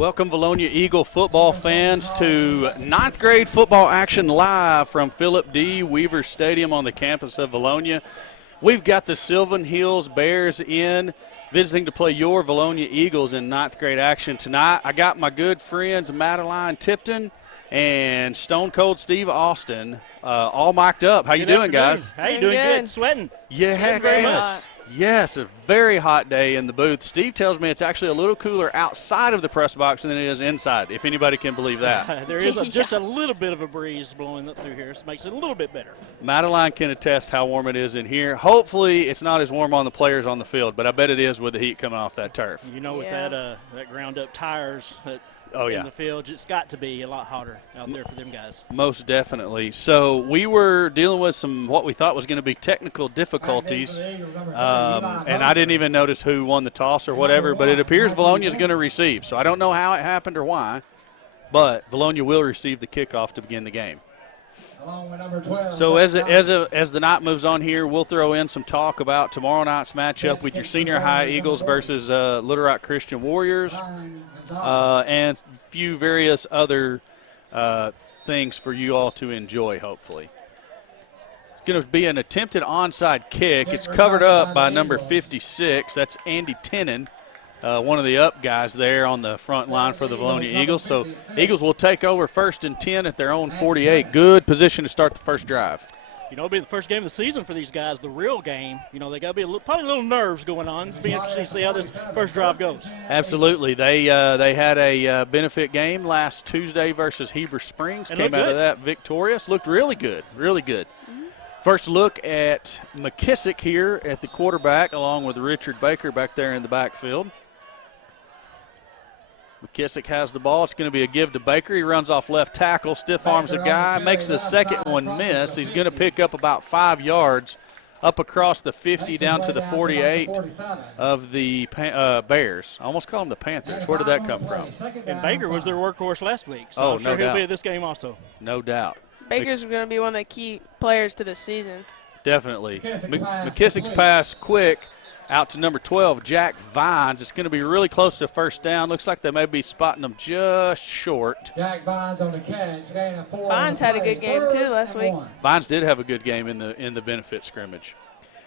Welcome, Vilonia Eagle football fans, to ninth grade football action live from Philip D. Weaver Stadium on the campus of Vilonia. We've got the Sylvan Hills Bears in, visiting to play your Vilonia Eagles in ninth grade action tonight. I got my good friends Madeline Tipton and Stone Cold Steve Austin all mic'd up. How you doing, guys? How you doing? Good. Sweating. Yeah, heck yes. Yes, a very hot day in the booth. Steve tells me it's actually a little cooler outside of the press box than it is inside, if anybody can believe that. There is just a little bit of a breeze blowing up through here, so it makes it a little bit better. Madeline can attest how warm it is in here. Hopefully it's not as warm on the players on the field, but I bet it is with the heat coming off that turf. You know, with that ground-up tires in the field, it's got to be a lot hotter out there for them guys. Most definitely. So we were dealing with some what we thought was going to be technical difficulties, and I didn't even notice who won the toss or whatever, but it appears Vilonia is going to receive. So I don't know how it happened or why, but Vilonia will receive the kickoff to begin the game. So as the night moves on here, we'll throw in some talk about tomorrow night's matchup with your senior high Eagles versus Little Rock Christian Warriors, and a few various other things for you all to enjoy, hopefully. It's going to be an attempted onside kick. It's covered up by number 56. That's Andy Tennant, one of the up guys there on the front line for the Vilonia Eagles. So Eagles will take over 1st and 10 at their own 48. Good position to start the first drive. You know, it'll be the first game of the season for these guys, the real game. You know, they got to be probably a little nerves going on. It's be interesting to see how this first drive goes. Absolutely. They had a benefit game last Tuesday versus Heber Springs. Came out of that victorious. Looked really good, really good. First look at McKissick here at the quarterback, along with Richard Baker back there in the backfield. McKissick has the ball. It's going to be a give to Baker. He runs off left tackle, stiff arms a guy, makes the second one miss. He's going to pick up about 5 yards up across the 50 down to the 48 of the Bears. I almost call them the Panthers. Where did that come from? And Baker was their workhouse last week, so I'm sure he'll be at this game also. No doubt. Baker's going to be one of the key players to this season. Definitely. McKissick's pass quick out to number 12, Jack Vines. It's going to be really close to first down. Looks like they may be spotting them just short. Jack Vines on the catch. Vines had a good game, too, last week. Vines did have a good game in the benefit scrimmage.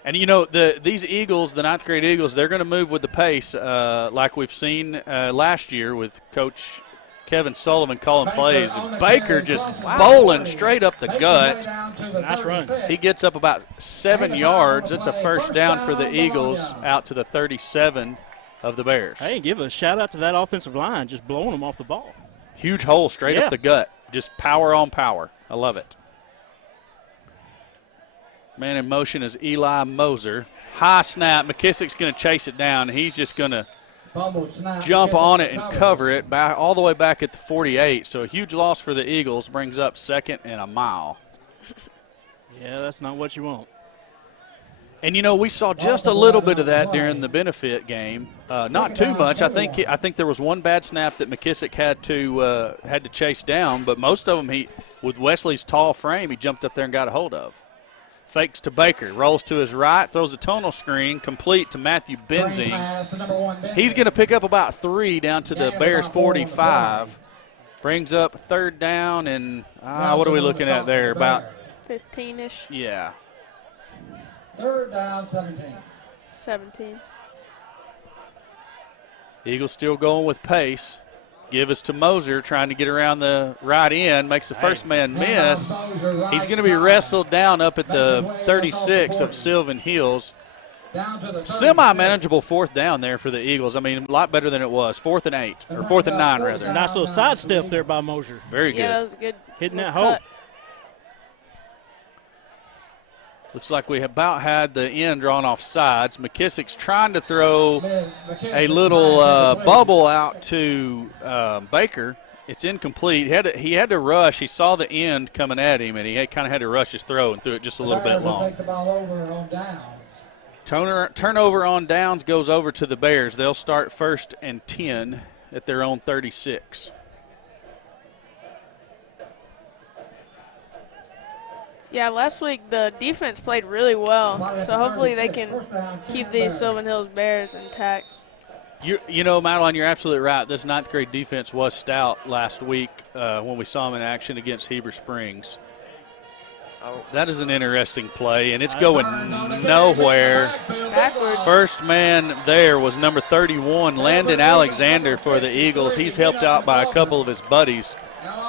And, you know, these Eagles, the ninth grade Eagles, they're going to move with the pace like we've seen last year with Coach Kevin Sullivan calling plays. And Baker just bowling straight up the gut. Nice run. He gets up about 7 yards. It's a first down for the Eagles out to the 37 of the Bears. Hey, give a shout-out to that offensive line, just blowing them off the ball. Huge hole straight up the gut. Just power on power. I love it. Man in motion is Eli Moser. High snap. McKissick's going to chase it down. He's just going to jump on it and cover it back all the way back at the 48. So a huge loss for the Eagles, brings up 2nd and a mile. Yeah, that's not what you want. And, you know, we saw just a little bit of that during the benefit game. Not too much. I think there was one bad snap that McKissick had to chase down, but most of them with Wesley's tall frame, he jumped up there and got a hold of. Fakes to Baker, rolls to his right, throws a tonal screen, complete to Matthew Benzing. He's going to pick up about 3 down to the Bears 45. Brings up 3rd down, and what are we looking at there? About 15-ish. Yeah. 3rd down, 17. 17. Eagles still going with pace. Give us to Moser, trying to get around the right end. Makes the first man miss. He's going to be wrestled down up at the 36 of Sylvan Hills. Semi-manageable 4th down there for the Eagles. I mean, a lot better than it was. 4th and 8, or 4th and 9, rather. Nice little sidestep there by Moser. Very good. Yeah, that was good. Hitting that hole. Looks like we about had the end drawn off sides. McKissick's trying to throw a little bubble out to Baker. It's incomplete. He had to rush. He saw the end coming at him, and he kind of had to rush his throw and threw it just a little bit long. Take the ball over on down. Turnover on downs goes over to the Bears. They'll start 1st and 10 at their own 36. Yeah, last week the defense played really well, so hopefully they can keep these Sylvan Hills Bears intact. You know, Madeline, you're absolutely right. This ninth grade defense was stout last week when we saw them in action against Heber Springs. That is an interesting play, and it's going nowhere. Backwards. First man there was number 31, Landon Alexander for the Eagles. He's helped out by a couple of his buddies.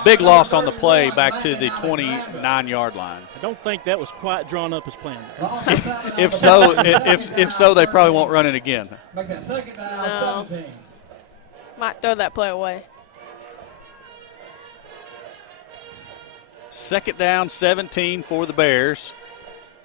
Big loss on the play back to the 29-yard line. I don't think that was quite drawn up as planned there. If so, they probably won't run it again. Make that second down, No. 17. Might throw that play away. Second down, 17 for the Bears.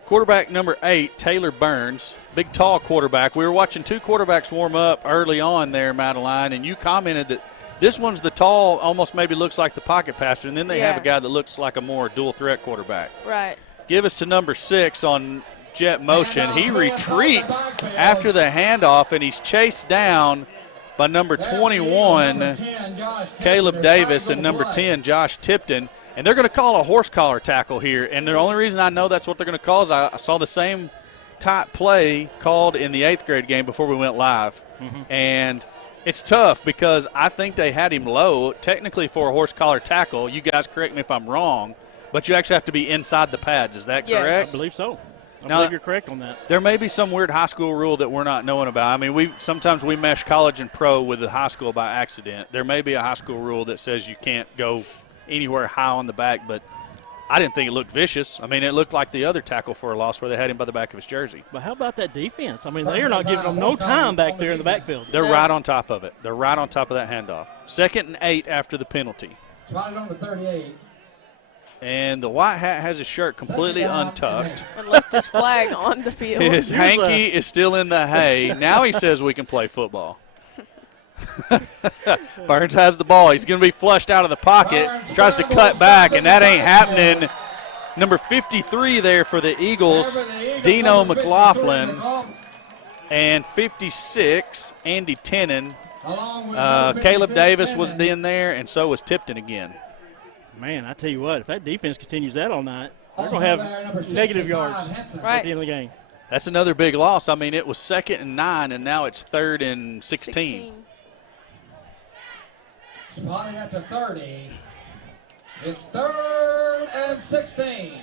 Quarterback number 8, Taylor Burns, big tall quarterback. We were watching two quarterbacks warm up early on there, Madeline, and you commented that this one's the tall, almost maybe looks like the pocket passer, and then they have a guy that looks like a more dual threat quarterback. Right. Give us to number 6 on jet motion. He retreats after the handoff, and he's chased down by number 21, Caleb Davis, and number 10, Josh Tipton. And they're going to call a horse collar tackle here. And the only reason I know that's what they're going to call is I saw the same type play called in the 8th grade game before we went live. And it's tough because I think they had him low. Technically for a horse collar tackle, you guys correct me if I'm wrong, but you actually have to be inside the pads. Is that Yes. correct? I believe so. I Now, believe you're correct on that. There may be some weird high school rule that we're not knowing about. I mean, sometimes we mesh college and pro with the high school by accident. There may be a high school rule that says you can't go anywhere high on the back, but I didn't think it looked vicious. I mean, it looked like the other tackle for a loss where they had him by the back of his jersey. But how about that defense? I mean, they are not giving them no time back there in the backfield. They're right on top of it. They're right on top of that handoff. 2nd and 8 after the penalty. Spotted on the 38. And the white hat has his shirt completely untucked. And left his flag on the field. His hanky is still in the hay. Now he says we can play football. Burns has the ball. He's going to be flushed out of the pocket. Tries to cut back, and that ain't happening. Number 53 there for the Eagles, Dino McLaughlin. And 56, Andy Tennant. Caleb Davis was in there, and so was Tipton again. Man, I tell you what, if that defense continues that all night, they're going to have negative yards at the end of the game. That's another big loss. I mean, it was 2nd and 9, and now it's 3rd and 16. Spotted at the 30. It's 3rd and 16.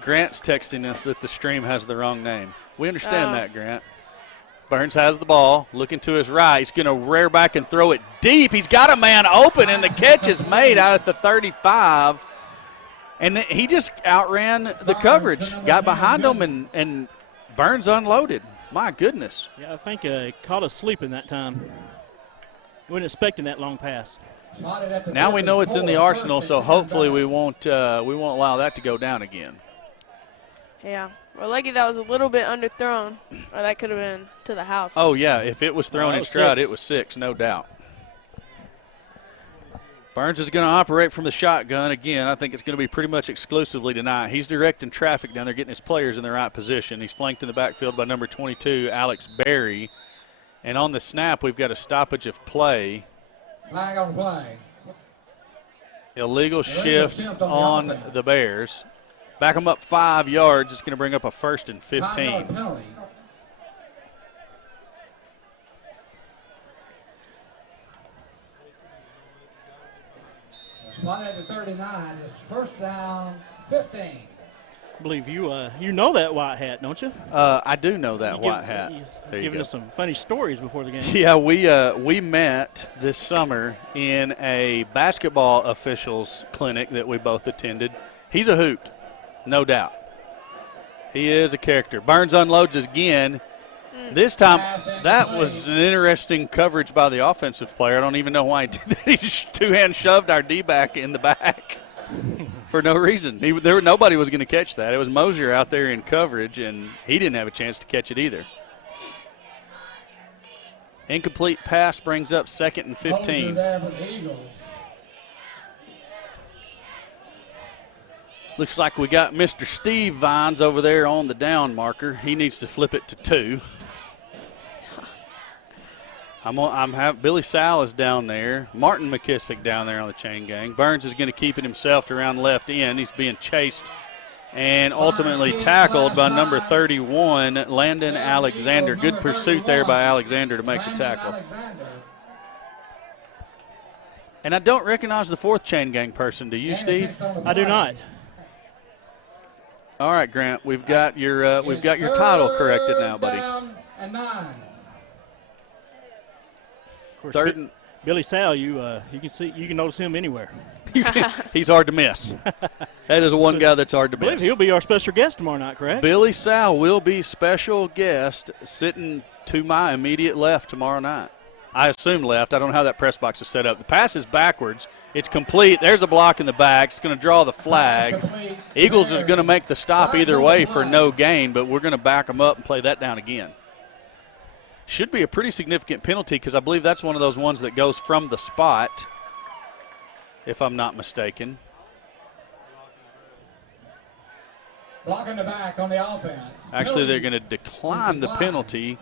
Grant's texting us that the stream has the wrong name. We understand that, Grant. Burns has the ball, looking to his right. He's going to rear back and throw it deep. He's got a man open, and the catch is made out at the 35. And he just outran the coverage, got behind him, and Burns unloaded. My goodness. Yeah, I think he caught us sleeping that time. Wasn't expecting that long pass. Now we know it's in the arsenal, so hopefully we won't allow that to go down again. Yeah. We're lucky that was a little bit underthrown, or that could have been to the house. Oh, yeah, if it was thrown in stride, 6. it was 6, no doubt. Burns is going to operate from the shotgun again. I think it's going to be pretty much exclusively tonight. He's directing traffic down there, getting his players in the right position. He's flanked in the backfield by number 22, Alex Berry. And on the snap, we've got a stoppage of play. Flag on play. Illegal shift on the Bears. Back them up 5 yards. It's going to bring up a 1st and 15. 5-yard penalty. Spotted at the 39. It's 1st down, 15. I believe you know that white hat, don't you? I do know that white hat. There you Giving go. us some funny stories before the game. Yeah, we met this summer in a basketball officials clinic that we both attended. He's a hoot, no doubt. He is a character. Burns unloads again. This time, that was an interesting coverage by the offensive player. I don't even know why he did that. He just two-hand shoved our D-back in the back for no reason. Nobody was going to catch that. It was Mosier out there in coverage, and he didn't have a chance to catch it either. Incomplete pass brings up 2nd and 15. Looks like we got Mr. Steve Vines over there on the down marker. He needs to flip it to 2. Billy Sal is down there. Martin McKissick down there on the chain gang. Burns is going to keep it himself to around left end. He's being chased and ultimately tackled by number 31, Landon Alexander. Good pursuit there by Alexander to make the tackle. And I don't recognize the fourth chain gang person. Do you, Steve? I do not. All right, Grant. We've got your title corrected now, buddy. And 9. Of course, Third and Billy Sal, you can notice him anywhere. he's hard to miss. That is one guy that's hard to I believe miss. he'll be our special guest tomorrow night, correct? Billy Sal will be special guest sitting to my immediate left tomorrow night. I assume left. I don't know how that press box is set up. The pass is backwards. It's complete. There's a block in the back. It's going to draw the flag. Eagles is going to make the stop either way for no gain, but we're going to back them up and play that down again. Should be a pretty significant penalty because I believe that's one of those ones that goes from the spot, if I'm not mistaken. Blocking the back on the offense. Actually, they're going to decline the penalty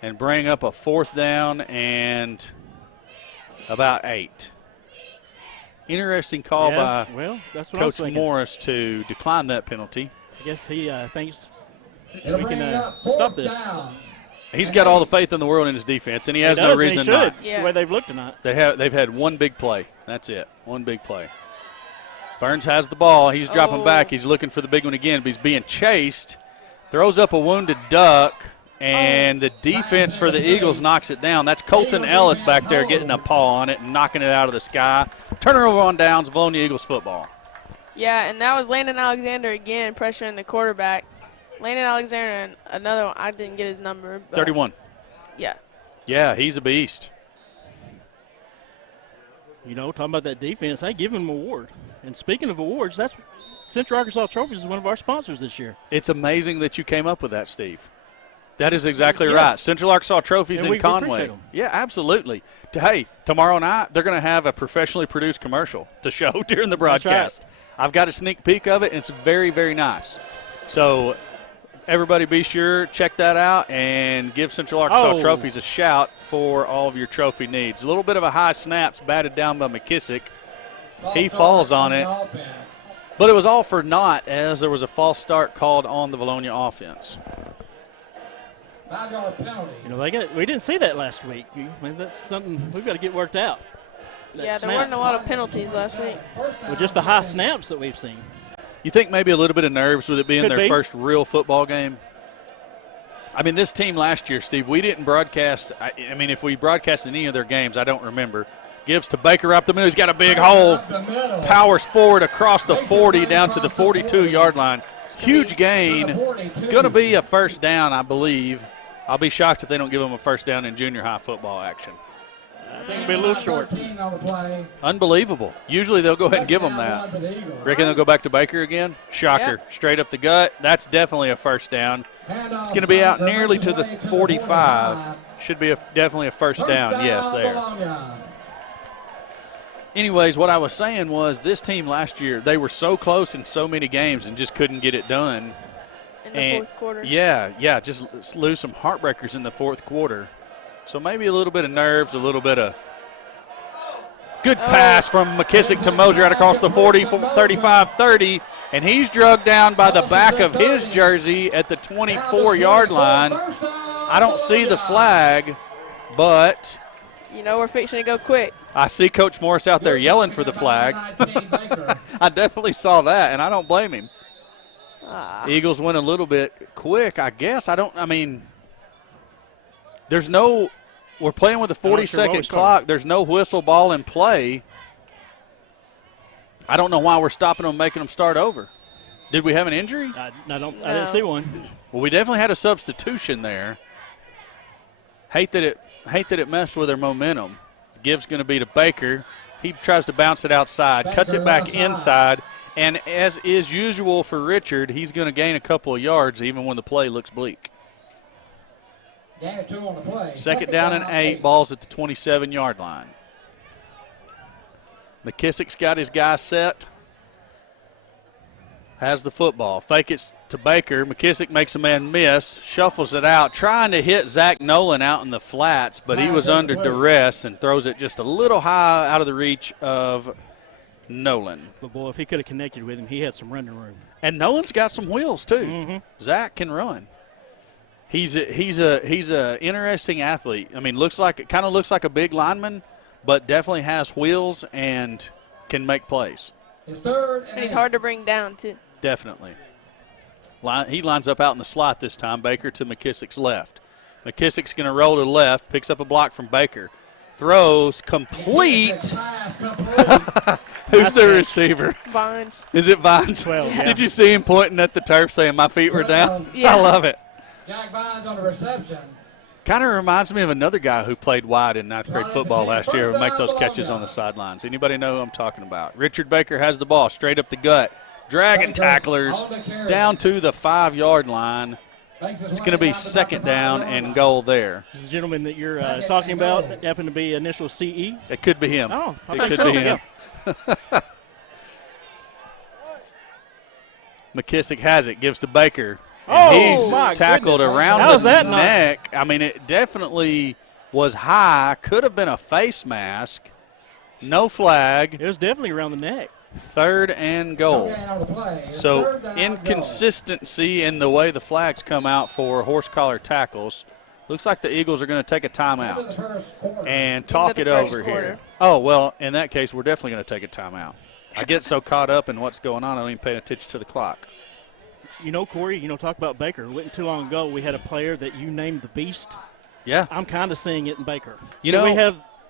and bring up a fourth down and about 8. Interesting call by that's what Coach I'm thinking. Morris to decline that penalty. I guess he thinks It'll we bring can up stop fourth this. down. He's got all the faith in the world in his defense, and he has He no does, and he reason should, not. Yeah. the way they've looked tonight. They've had one big play. That's it. One big play. Burns has the ball. He's dropping back. He's looking for the big one again, but he's being chased. Throws up a wounded duck, and the defense for the Eagles knocks it down. That's Colton Ellis back there getting a paw on it and knocking it out of the sky. Turnover on downs, Vilonia Eagles football. Yeah, and that was Landon Alexander again pressuring the quarterback. Landon Alexander and another one, I didn't get his number. But 31. Yeah. Yeah, he's a beast. You know, talking about that defense, they give him an award. And speaking of awards, that's Central Arkansas Trophies is one of our sponsors this year. It's amazing that you came up with that, Steve. That is exactly Yes. right. Central Arkansas Trophies And in we Conway. appreciate 'em. Yeah, absolutely. Hey, tomorrow night they're going to have a professionally produced commercial to show during the broadcast. I've got a sneak peek of it, and it's very, very nice. So everybody be sure, check that out, and give Central Arkansas Trophies a shout for all of your trophy needs. A little bit of a high snap's batted down by McKissick. He falls on it. But it was all for naught as there was a false start called on the Vilonia offense. 5-yard penalty. You know, we didn't see that last week. I mean, that's something we've got to get worked out. That Yeah, there snap. weren't a lot of penalties last week. Well, just the high snaps that we've seen. You think maybe a little bit of nerves with it being Could their be. first real football game? I mean, this team last year, Steve, we didn't broadcast. I mean, if we broadcasted any of their games, I don't remember. Gives to Baker up the middle. He's got a big hole. Powers forward across the 40 down to the 42-yard line. Huge gain. It's going to be a first down, I believe. I'll be shocked if they don't give them a first down in junior high football action. I think it'll be a little short. Unbelievable. Usually they'll go ahead and give them that. Reckon they'll go back to Baker again? Shocker. Yep. Straight up the gut. That's definitely a first down. It's going to be out nearly to the 45. Should be definitely a first down. Yes, there. Anyways, what I was saying was this team last year, they were so close in so many games and just couldn't get it done. In the fourth quarter. Yeah, just lose some heartbreakers in the fourth quarter. So maybe a little bit of nerves, a little bit of good pass from McKissick to Mosier out across the 40, 35-30, and he's drugged down by the back of his jersey at the 24-yard line. I don't see the flag, but You know we're fixing to go quick. I see Coach Morris out there yelling for the flag. I definitely saw that, and I don't blame him. Eagles went a little bit quick, I guess. We're playing with a 40-second clock. There's no whistle ball in play. I don't know why we're stopping them, making them start over. Did we have an injury? I didn't see one. Well, we definitely had a substitution there. Hate that it messed with their momentum. Give's going to be to Baker. He tries to bounce it outside, cuts it back inside, and as is usual for Richard, he's going to gain a couple of yards even when the play looks bleak. Second down and 8, ball's at the 27-yard line. McKissick's got his guy set. Has the football. Fake it to Baker. McKissick makes a man miss, shuffles it out, trying to hit Zach Nolan out in the flats, but he was under duress and throws it just a little high out of the reach of Nolan. But, boy, if he could have connected with him, he had some running room. And Nolan's got some wheels, too. Mm-hmm. Zach can run. He's a interesting athlete. I mean, kind of looks like a big lineman, but definitely has wheels and can make plays. It's third And he's hard to bring down, too. Definitely. He lines up out in the slot this time. Baker to McKissick's left. McKissick's going to roll to the left, picks up a block from Baker. Throws complete. Who's the receiver? Vines. Is it Vines? 12, yeah. Did you see him pointing at the turf saying, my feet were down? Yeah. I love it. Jack Vines on the reception. Kind of reminds me of another guy who played wide in ninth grade football last year who make those catches on the sidelines. Anybody know who I'm talking about? Richard Baker has the ball straight up the gut. Dragging tacklers down to the 5-yard line. It's going to be second down and goal there. Is the gentleman that you're talking about happen to be initial CE? It could be him. Oh, I it think could so, be him. yeah. McKissick has it, gives to Baker. Oh, he's my tackled goodness. around How's the that not? neck. I mean, it definitely was high. Could have been a face mask. No flag. It was definitely around the neck. Third and goal. So inconsistency in the way the flags come out for horse collar tackles. Looks like the Eagles are going to take a timeout and talk it over here. Oh, well, in that case, we're definitely going to take a timeout. I get so caught up in what's going on, I don't even pay attention to the clock. You know, Corey, talk about Baker. It wasn't too long ago we had a player that you named the Beast. Yeah. I'm kind of seeing it in Baker.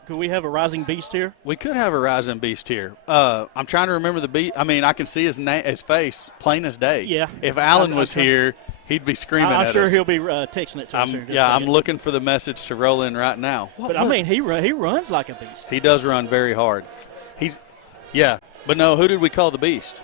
Could we have a rising beast here? We could have a rising beast here. I'm trying to remember the beast. I mean, I can see his face plain as day. Yeah. If Allen was here, he'd be screaming at us. I'm sure he'll be texting it to us. I'm looking for the message to roll in right now. But, I mean, he runs like a beast. He does run very hard. But no, who did we call the beast?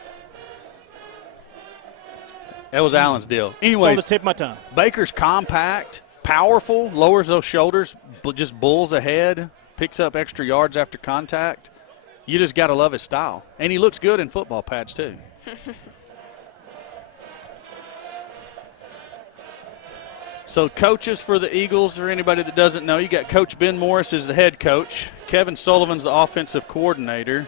That was Allen's deal. Anyways, on the tip of my tongue. Baker's compact, powerful, lowers those shoulders, just bulls ahead, picks up extra yards after contact. You just got to love his style. And he looks good in football pads, too. So coaches for the Eagles, for anybody that doesn't know, you got Coach Ben Morris as the head coach. Kevin Sullivan's the offensive coordinator.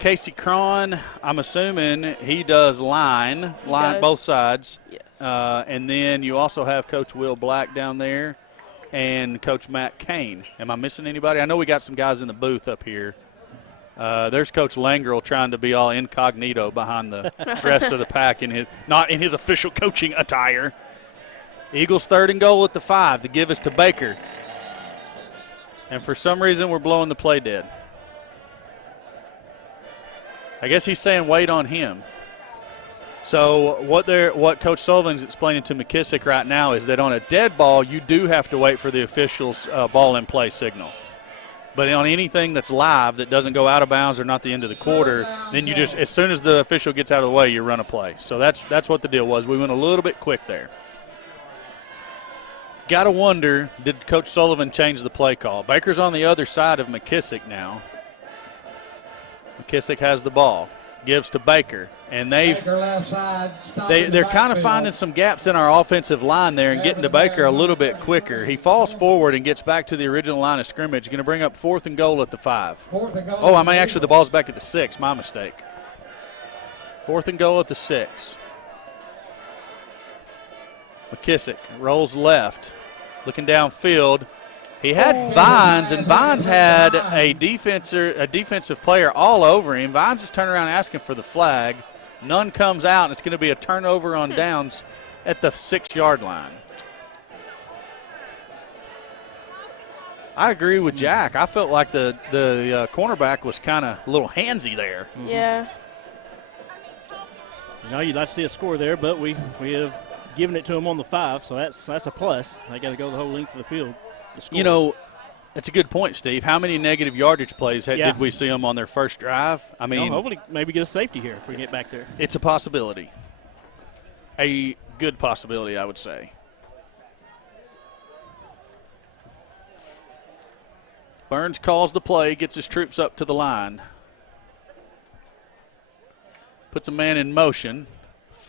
Casey Cron, I'm assuming he does line both sides. Yes. And then you also have Coach Will Black down there and Coach Matt Kane. Am I missing anybody? I know we got some guys in the booth up here. There's Coach Langrel trying to be all incognito behind the rest of the pack not in his official coaching attire. Eagles third and goal at the 5 to give us to Baker. And for some reason we're blowing the play dead. I guess he's saying wait on him. So what Coach Sullivan's explaining to McKissick right now is that on a dead ball, you do have to wait for the official's ball in play signal. But on anything that's live that doesn't go out of bounds or not the end of the quarter, then you just, as soon as the official gets out of the way, you run a play. So that's what the deal was. We went a little bit quick there. Got to wonder, did Coach Sullivan change the play call? Baker's on the other side of McKissick now. McKissick has the ball, gives to Baker, and they're kind of finding some gaps in our offensive line there and getting to Baker a little bit quicker. He falls forward and gets back to the original line of scrimmage. Going to bring up 4th and goal at the 5. The ball's back at the 6. My mistake. 4th and goal at the 6. McKissick rolls left, looking downfield. He had Vines, and Vines had a defensive player all over him. Vines is turning around asking for the flag. None comes out, and it's going to be a turnover on downs at the 6-yard line. I agree with Jack. I felt like the cornerback was kind of a little handsy there. Yeah. You'd like to see a score there, but we have given it to them on the 5, so that's a plus. They got to go the whole length of the field. That's a good point, Steve. How many negative yardage plays did we see them on their first drive? I mean, hopefully maybe get a safety here if we get back there. It's a possibility. A good possibility, I would say. Burns calls the play, gets his troops up to the line. Puts a man in motion.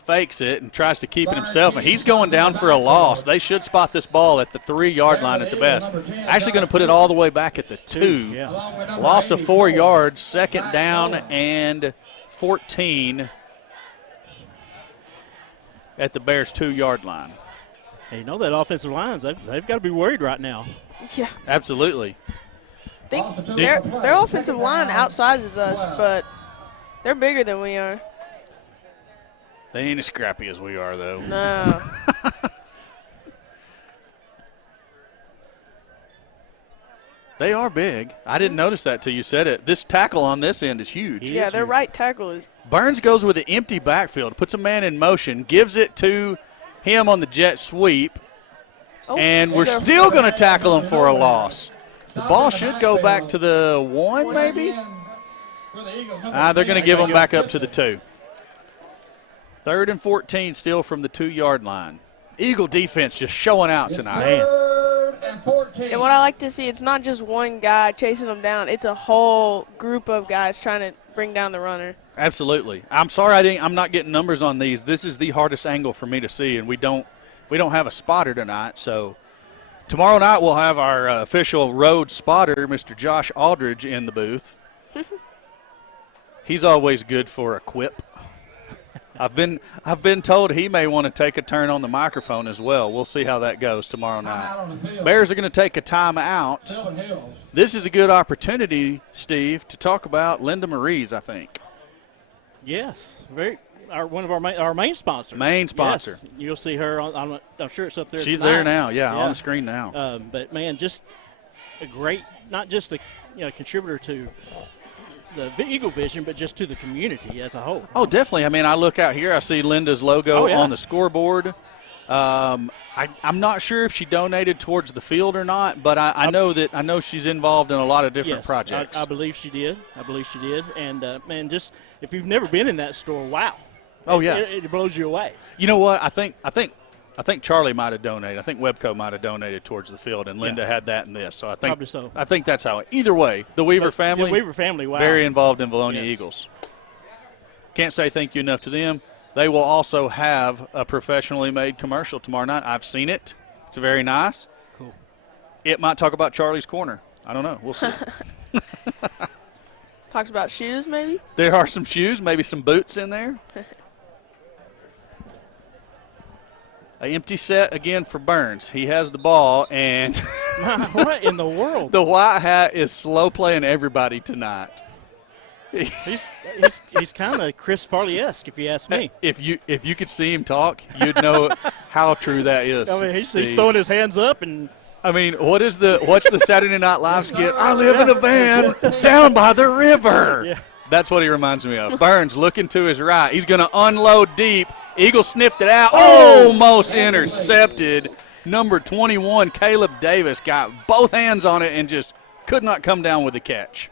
fakes it and tries to keep it himself, and he's going down for a loss. They should spot this ball at the 3-yard line at the best. Actually going to put it all the way back at the 2. Yeah. Loss of 4 yards, second down and 14 at the Bears' 2-yard line. Hey, you know that offensive line, they've got to be worried right now. Yeah. Absolutely. I think their offensive line outsizes us, but they're bigger than we are. They ain't as scrappy as we are, though. No. They are big. I didn't notice that till you said it. This tackle on this end is huge. Yeah, their right tackle is. Burns goes with an empty backfield, puts a man in motion, gives it to him on the jet sweep, and we're still going to tackle him for a loss. The ball should go back to the 1, maybe? They're going to give him back up to the 2. 3rd and 14 still from the 2-yard line. Eagle defense just showing out tonight. And what I like to see, it's not just one guy chasing them down. It's a whole group of guys trying to bring down the runner. Absolutely. I'm sorry I'm not getting numbers on these. This is the hardest angle for me to see, and we don't have a spotter tonight. So tomorrow night we'll have our official road spotter, Mr. Josh Aldridge, in the booth. He's always good for a quip. I've been told he may want to take a turn on the microphone as well. We'll see how that goes tomorrow night. Bears are going to take a timeout. This is a good opportunity, Steve, to talk about Linda Marie's, I think. Yes, one of our main sponsors. Main sponsor. Yes, you'll see her. I'm sure it's up there. She's tonight. there now. Yeah, on the screen now. But man, just a great, not just a contributor to the Eagle Vision, but just to the community as a whole. Oh, definitely. I mean, I look out here, I see Linda's logo on the scoreboard. I'm not sure if she donated towards the field or not, but I know she's involved in a lot of different projects. I believe she did. And man, just if you've never been in that store, wow. Oh yeah, it blows you away. You know what? I think Charlie might have donated. I think Webco might have donated towards the field, and Linda had that in this. So I think probably so. I think that's how. Either way, the Weaver family, wow, very involved in Vilonia Eagles. Can't say thank you enough to them. They will also have a professionally made commercial tomorrow night. I've seen it. It's very nice. Cool. It might talk about Charlie's Corner. I don't know. We'll see. Talks about shoes, maybe? There are some shoes, maybe some boots in there. An empty set again for Burns. He has the ball, and what in the world? The white hat is slow playing everybody tonight. He's kind of Chris Farley-esque, if you ask me. If you could see him talk, you'd know how true that is. I mean, he's throwing his hands up, and I mean, what's the Saturday Night Live skit? I live in a van down by the river. Yeah. That's what he reminds me of. Burns looking to his right. He's going to unload deep. Eagle sniffed it out. Almost intercepted. Number 21, Caleb Davis, got both hands on it and just could not come down with the catch.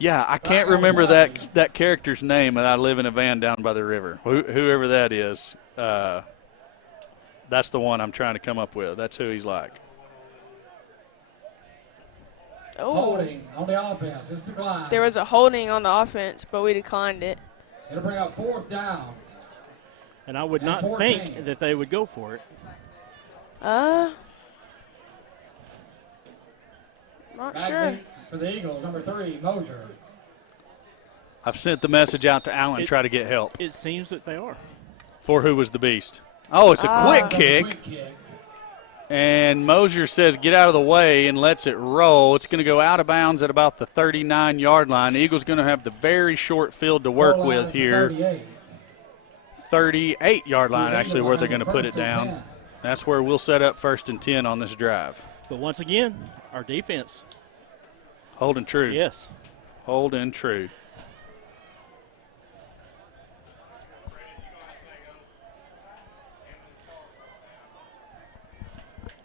Yeah, I can't remember that character's name, and I live in a van down by the river. Whoever that is, that's the one I'm trying to come up with. That's who he's like. Holding on the offense. It's declined. There was a holding on the offense, but we declined it. It'll bring up 4th down. And I would not think that they would go for it. Not Back sure. for the Eagles, number 3, Mosier. I've sent the message out to Allen to try to get help. It seems that they are. For who was the beast? Oh, it's a quick kick. And Mosier says get out of the way and lets it roll. It's going to go out of bounds at about the 39-yard line. The Eagles going to have the very short field to work with here. 38-yard line actually where they're going to put it down. That's where we'll set up 1st and 10 on this drive. But once again, our defense. Holding true. Yes. Holding true.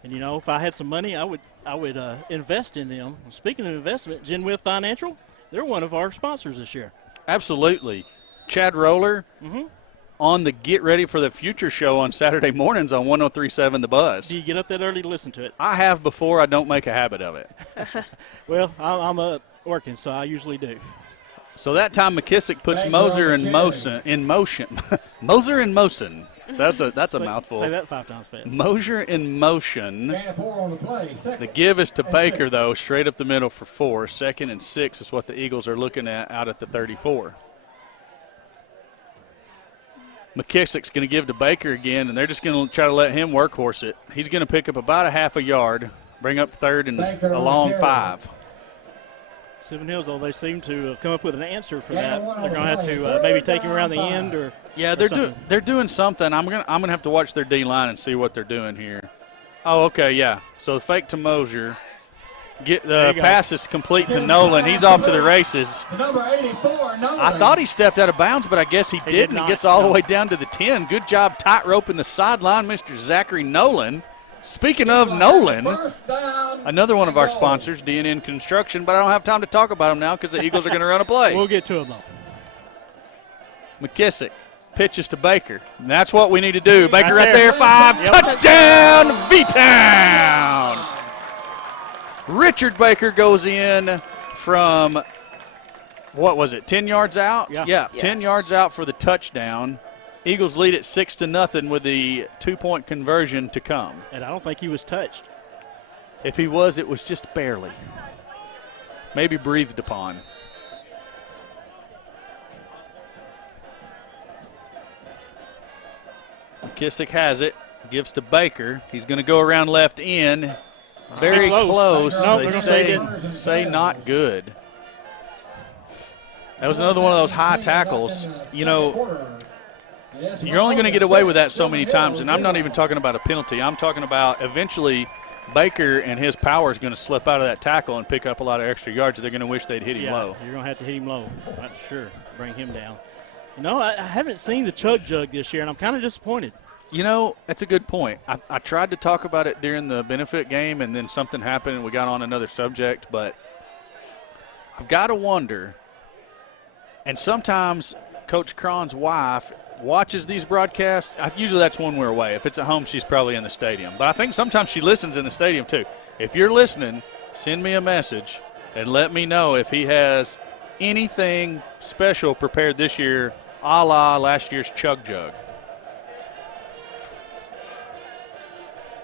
And, if I had some money, I would invest in them. Speaking of investment, Genwith Financial, they're one of our sponsors this year. Absolutely. Chad Roller on the Get Ready for the Future show on Saturday mornings on 103.7 The Buzz. Do you get up that early to listen to it? I have before. I don't make a habit of it. Well, I'm up working, so I usually do. So that time McKissick puts Moser in motion. Moser in motion. That's a mouthful. Say that 5 times fast. Moser in motion. Gain of 4 on the play. The give is to Baker, though, straight up the middle for 4. 2nd and 6 is what the Eagles are looking at out at the 34. McKissick's going to give to Baker again, and they're just going to try to let him workhorse it. He's going to pick up about a half a yard, bring up 3rd and a long 5. Sylvan Hills, though, they seem to have come up with an answer for that. They're going to have to maybe take him around the end or yeah, they're doing something. I'm gonna have to watch their D line and see what they're doing here. Oh, okay, yeah. So fake to Mosier. Get the pass is complete to Nolan. He's off to the races. Number 84, Nolan. I thought he stepped out of bounds, but I guess he didn't. He gets all the way down to the 10. Good job tight roping the sideline, Mr. Zachary Nolan. Speaking of Nolan, another one of our sponsors, D&N Construction, but I don't have time to talk about him now because the Eagles are going to run a play. We'll get to him, though. McKissick pitches to Baker. And that's what we need to do. Baker right there, 5. Yep. Touchdown, V-Town! Richard Baker goes in from, what was it, 10 yards out? Yeah, Yes. 10 yards out for the touchdown. Eagles lead it 6-0 with the 2-point conversion to come. And I don't think he was touched. If he was, it was just barely. Maybe breathed upon. McKissick has it, gives to Baker. He's going to go around left in. Very close. No, they say not good. That was another one of those high tackles. You know, you're only going to get away with that so many times, and I'm not even talking about a penalty. I'm talking about eventually Baker and his power is going to slip out of that tackle and pick up a lot of extra yards. They're going to wish they'd hit him low. You're going to have to hit him low. That's sure. Bring him down. You know, I haven't seen the Chug Jug this year, and I'm kind of disappointed. You know, that's a good point. I tried to talk about it during the benefit game, and then something happened, and we got on another subject. But I've got to wonder, and sometimes Coach Cron's wife watches these broadcasts. Usually that's when we're away. If it's at home, she's probably in the stadium. But I think sometimes she listens in the stadium too. If you're listening, send me a message and let me know if he has anything special prepared this year, a la last year's Chug Jug.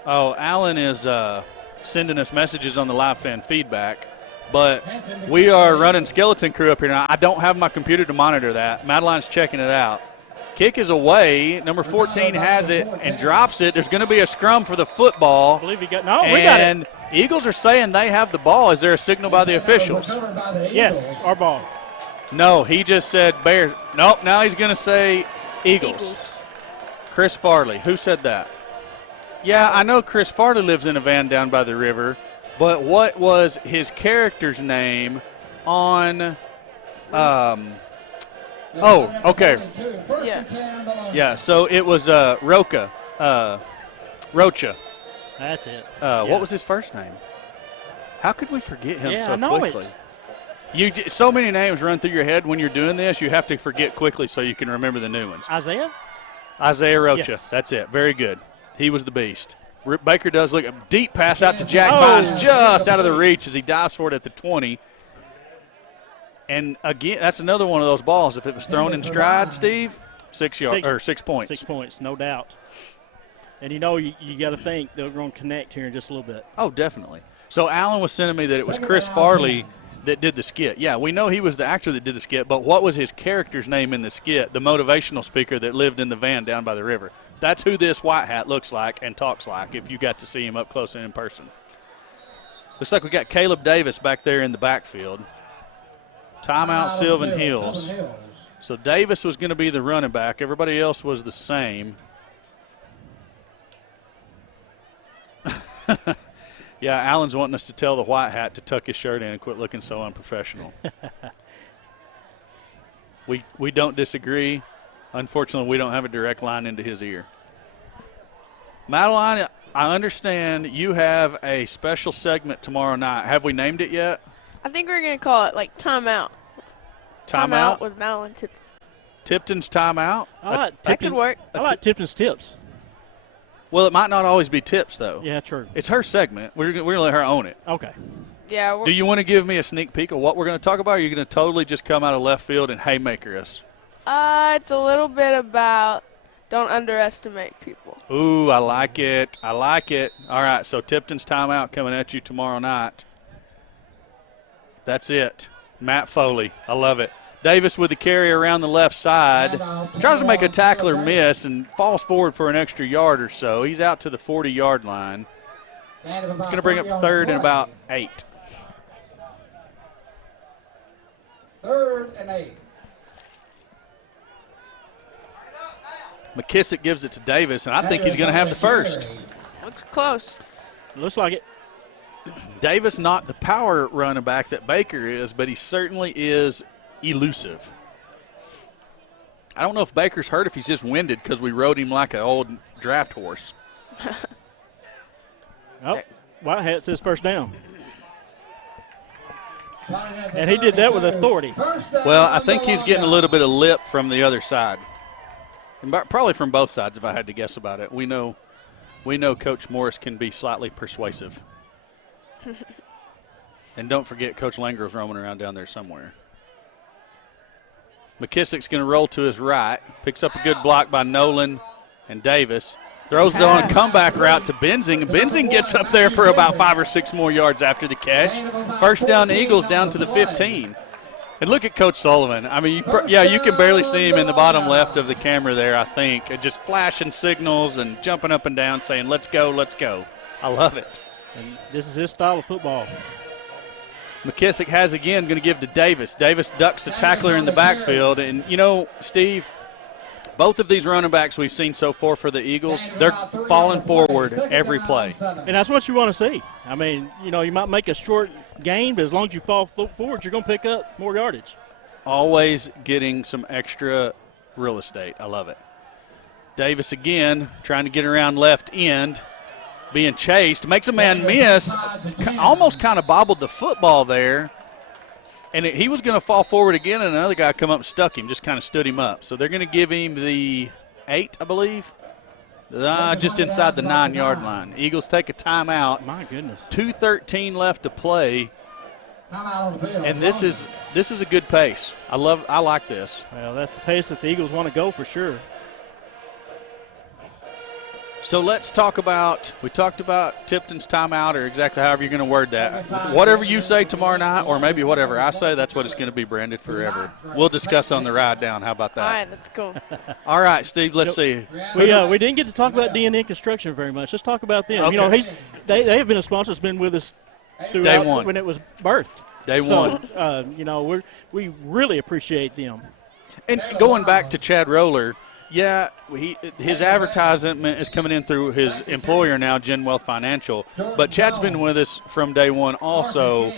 Oh, Alan is sending us messages on the live fan feedback, but we are running Skeleton Crew up here now. I don't have my computer to monitor that. Madeline's checking it out. Kick is away. Number 14 has it and drops it. There's going to be a scrum for the football. I believe he got we got it. And Eagles are saying they have the ball. Is there a signal by the officials? Yes, our ball. No, he just said Bears. Nope, now he's going to say Eagles. Chris Farley. Who said that? Yeah, I know Chris Farley lives in a van down by the river, but what was his character's name on oh, okay. Yeah, so it was Rocha. That's it. What was his first name? How could we forget him so I know quickly? So many names run through your head when you're doing this, you have to forget quickly so you can remember the new ones. Isaiah Rocha. Yes. That's it. Very good. He was the beast. Baker does look a deep pass out to Jack Vines, just out of the reach as he dives for it at the 20. And again, that's another one of those balls. If it was thrown in stride, Steve, 6 points. 6 points, no doubt. And you know, you got to think they're going to connect here in just a little bit. Oh, definitely. So Alan was sending me that it was Chris Farley that did the skit. Yeah, we know he was the actor that did the skit, but what was his character's name in the skit? The motivational speaker that lived in the van down by the river. That's who this white hat looks like and talks like if you got to see him up close and in person. Looks like we got Caleb Davis back there in the backfield. Timeout, Sylvan Hills. So Davis was going to be the running back. Everybody else was the same. Yeah, Alan's wanting us to tell the white hat to tuck his shirt in and quit looking so unprofessional. We don't disagree. Unfortunately, we don't have a direct line into his ear. Madeline, I understand you have a special segment tomorrow night. Have we named it yet? I think we're going to call it like timeout. Timeout with Madeline Tipton. Tipton's timeout? That could work. I like Tipton's tips. Well, it might not always be tips, though. Yeah, true. It's her segment. We're going to let her own it. Okay. Yeah. Do you want to give me a sneak peek of what we're going to talk about, or are you going to totally just come out of left field and haymaker us? It's a little bit about don't underestimate people. Ooh, I like it. I like it. All right, so Tipton's timeout coming at you tomorrow night. That's it. Matt Foley. I love it. Davis with the carry around the left side. Tries to make a tackler miss and falls forward for an extra yard or so. He's out to the 40-yard line. It's going to bring up third and about 8. 3rd and 8. McKissick gives it to Davis, and I think he's going to have the first. Looks close. Looks like it. Davis not the power running back that Baker is, but he certainly is elusive. I don't know if Baker's hurt, if he's just winded because we rode him like an old draft horse. Oh, Whitehat says first down. And he did that with authority. Well, I think he's getting a little bit of lip from the other side. And probably from both sides, if I had to guess about it. We know Coach Morris can be slightly persuasive. And don't forget, Coach Langer's roaming around down there somewhere. McKissick's going to roll to his right. Picks up a good block by Nolan and Davis. Throws it on a comeback route to Benzing. And Benzing gets up there for about 5 or 6 more yards after the catch. First down, Eagles down to the 15. And look at Coach Sullivan. I mean, you can barely see him in the bottom left of the camera there, I think. Just flashing signals and jumping up and down saying, let's go, let's go. I love it. And this is his style of football. McKissick has again, going to give to Davis. Davis ducks the tackler in the backfield. And, you know, Steve, both of these running backs we've seen so far for the Eagles, they're falling forward every play. And that's what you want to see. I mean, you know, you might make a short gain, but as long as you fall forward, you're going to pick up more yardage. Always getting some extra real estate. I love it. Davis again trying to get around left end. Being chased, makes a man miss, almost kind of bobbled the football there, and he was going to fall forward again, and another guy come up and stuck him, just kind of stood him up. So they're going to give him the 8, I believe, just inside the 9-yard line. Eagles take a timeout. My goodness. 2:13 left to play, and this is a good pace. I like this. Well, that's the pace that the Eagles want to go for sure. So let's talk about, we talked about Tipton's timeout, or exactly however you're going to word that. Whatever you say tomorrow night, or maybe whatever I say, that's what it's going to be branded forever. We'll discuss on the ride down. How about that? All right, that's cool. All right, Steve, let's see. We didn't get to talk about D&N Construction very much. Let's talk about them. Okay. You know, they have been a sponsor that's been with us throughout Day one. when it was birthed. Day one. You know, we really appreciate them. And going back to Chad Roller, yeah, his advertisement is coming in through his employer now, Gen Wealth Financial. But Chad's been with us from day one also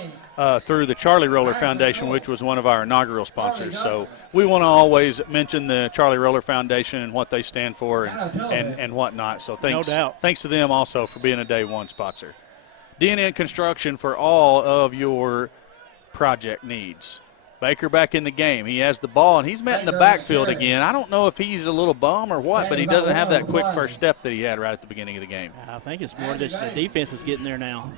through the Charlie Roller Foundation, which was one of our inaugural sponsors. So we want to always mention the Charlie Roller Foundation and what they stand for and whatnot. So thanks, No doubt. Thanks to them also for being a day one sponsor. D&N Construction for all of your project needs. Baker back in the game. He has the ball, and he's met in the backfield again. I don't know if he's a little bum or what, but he doesn't have that quick first step that he had right at the beginning of the game. I think it's more that the defense is getting there now.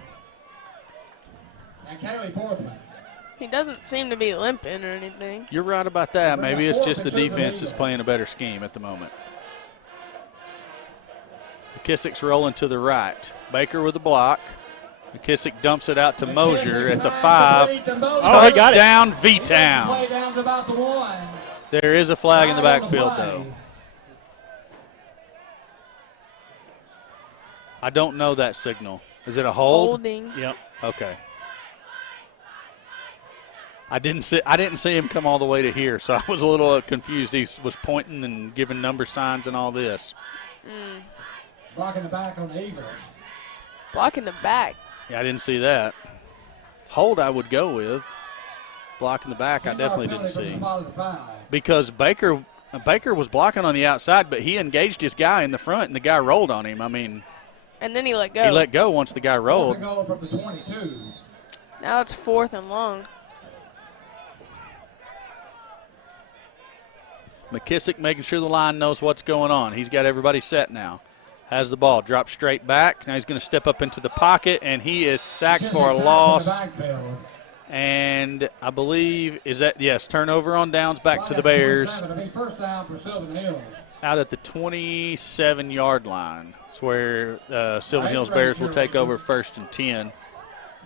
He doesn't seem to be limping or anything. You're right about that. Maybe it's just the defense is playing a better scheme at the moment. McKissick's rolling to the right. Baker with the block. McKissick dumps it out to Mosier at the 5. Touchdown, V-Town. There is a flag in the backfield, though. I don't know that signal. Is it a hold? Holding. Yep. Okay. I didn't see him come all the way to here, so I was a little confused. He was pointing and giving number signs and all this. Blocking the back on the Eagles. Blocking the back. Yeah, I didn't see that. Hold I would go with. Blocking the back I definitely didn't see. Because Baker was blocking on the outside, but he engaged his guy in the front, and the guy rolled on him. I mean. And then he let go. He let go once the guy rolled. Now it's 4th and long. McKissick making sure the line knows what's going on. He's got everybody set now. has the ball. Drops straight back. Now he's going to step up into the pocket, and he is sacked for a loss. And I believe, turnover on downs back to the Bears. First down for Sylvan Hills. Out at the 27-yard line. It's where Sylvan Hills Bears will take over 1st and 10.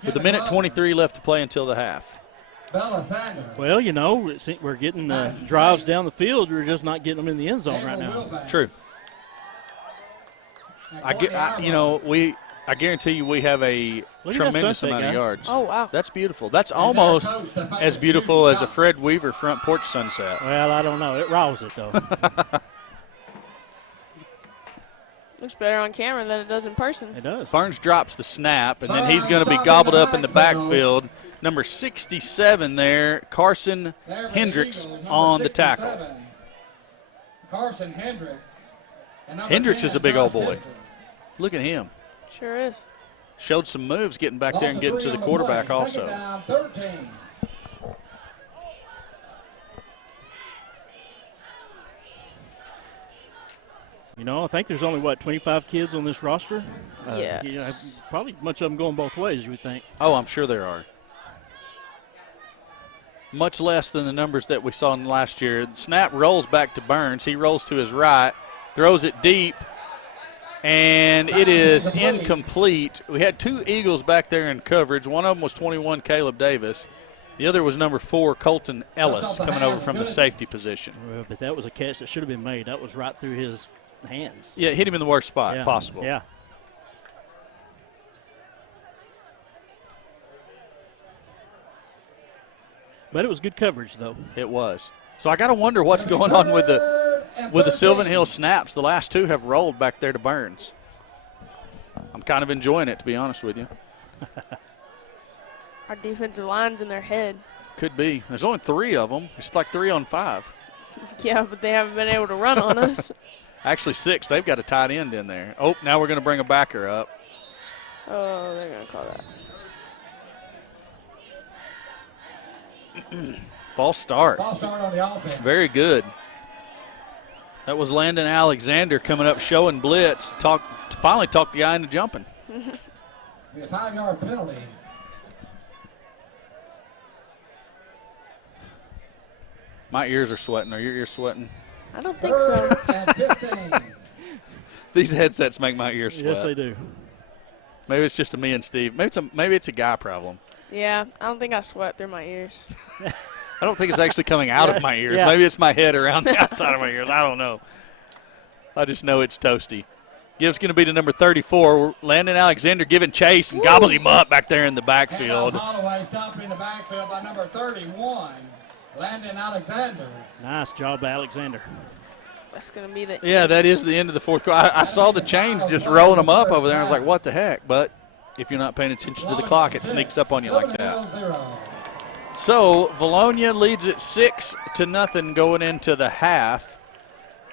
With a minute 23 left to play until the half. Well, we're getting drives down the field. We're just not getting them in the end zone right now. True. I guarantee you we have a tremendous sunset, amount of guys. yards. Oh, wow. That's beautiful. That's almost as beautiful as a Fred Weaver front porch sunset. Well, I don't know. It riles it, though. Looks better on camera than it does in person. It does. Barnes drops the snap, and then he's going to be gobbled up in the backfield. Number 67 there, Carson Hendricks on the tackle. Carson Hendricks. Hendricks is a big old boy. Look at him. Sure is. Showed some moves getting back there and getting to the quarterback also. I think there's only, 25 kids on this roster? Yeah. Probably much of them going both ways, you would think. Oh, I'm sure there are. Much less than the numbers that we saw in last year. The snap rolls back to Burns. He rolls to his right, throws it deep, and it is incomplete. We had 2 Eagles back there in coverage. One of them was 21, Caleb Davis. The other was number 4, Colton Ellis, coming over from the safety position. Well, but that was a catch that should have been made. That was right through his hands. Yeah, hit him in the worst spot possible. Yeah. But it was good coverage, though. It was. So I got to wonder what's going on with the Sylvan Hill snaps. The last 2 have rolled back there to Burns. I'm kind of enjoying it, to be honest with you. Our defensive line's in their head. Could be. There's only 3 of them. It's like 3 on 5. Yeah, but they haven't been able to run on us. Actually 6. They've got a tight end in there. Oh, now we're going to bring a backer up. Oh, they're going to call that. False start. False start on the offense. Very good. That was Landon Alexander coming up showing blitz. Finally talked the guy into jumping. Be a 5-yard penalty. My ears are sweating. Are your ears sweating? I don't think so. And 15. These headsets make my ears sweat. Yes, they do. Maybe it's just a me and Steve. Maybe it's a guy problem. Yeah, I don't think I sweat through my ears. I don't think it's actually coming out of my ears. Yeah. Maybe it's my head around the outside of my ears. I don't know. I just know it's toasty. Gibbs going to be to number 34. Landon Alexander giving chase and gobbles him up back there in the backfield. Holloway stopped in the backfield by number 31, Landon Alexander. Nice job, Alexander. That's going to be the Yeah, that is the end of the fourth quarter. I saw the chains just rolling them up over there. I was like, what the heck? But if you're not paying attention to the clock, it sneaks up on you like that. So Vilonia leads it 6-0 going into the half.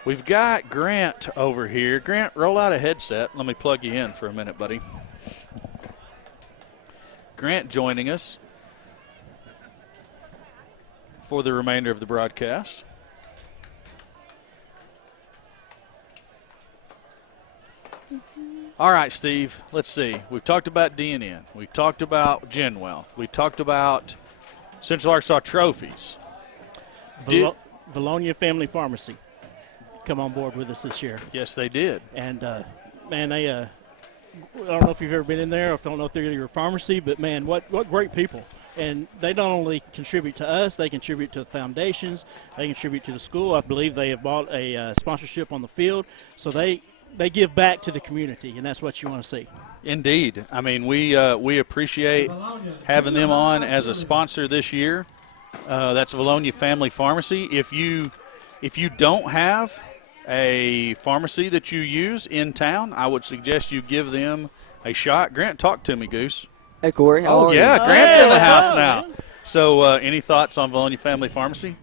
We've got Grant over here. Grant, roll out a headset. Let me plug you in for a minute, buddy. Grant joining us for the remainder of the broadcast. All right, Steve, let's see. We've talked about DNN. We talked about Gen Wealth. We talked about Central Arkansas trophies. Vilonia Family Pharmacy come on board with us this year. Yes, they did. And, man, they I don't know if you've ever been in there. I don't know if they're your pharmacy, but, man, what great people. And they not only contribute to us, they contribute to the foundations, they contribute to the school. I believe they have bought a sponsorship on the field. So they give back to the community, and that's what you want to see. Indeed. I mean, we appreciate having them on as a sponsor this year. That's Vilonia Family Pharmacy. If you don't have a pharmacy that you use in town, I would suggest you give them a shot. Grant, talk to me, Goose. Hey, Corey. How are yeah, you? Grant's in the house up, now. man? So any thoughts on Vilonia Family Pharmacy?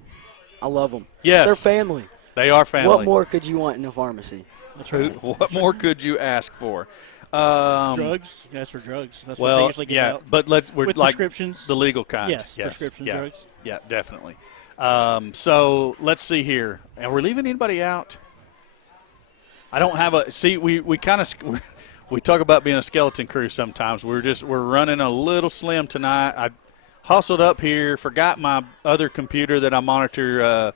I love them. Yes. They're family. They are family. What more could you want in a pharmacy? That's right. What more could you ask for? Drugs? That's for drugs. That's what they usually give out. But we're With like prescriptions? the legal kind. Yes, prescription yeah, drugs. Yeah, definitely. So let's see here. And we're leaving anybody out? I don't have a – see, we kind of – we talk about being a skeleton crew sometimes. We're running a little slim tonight. I hustled up here, forgot my other computer that I monitor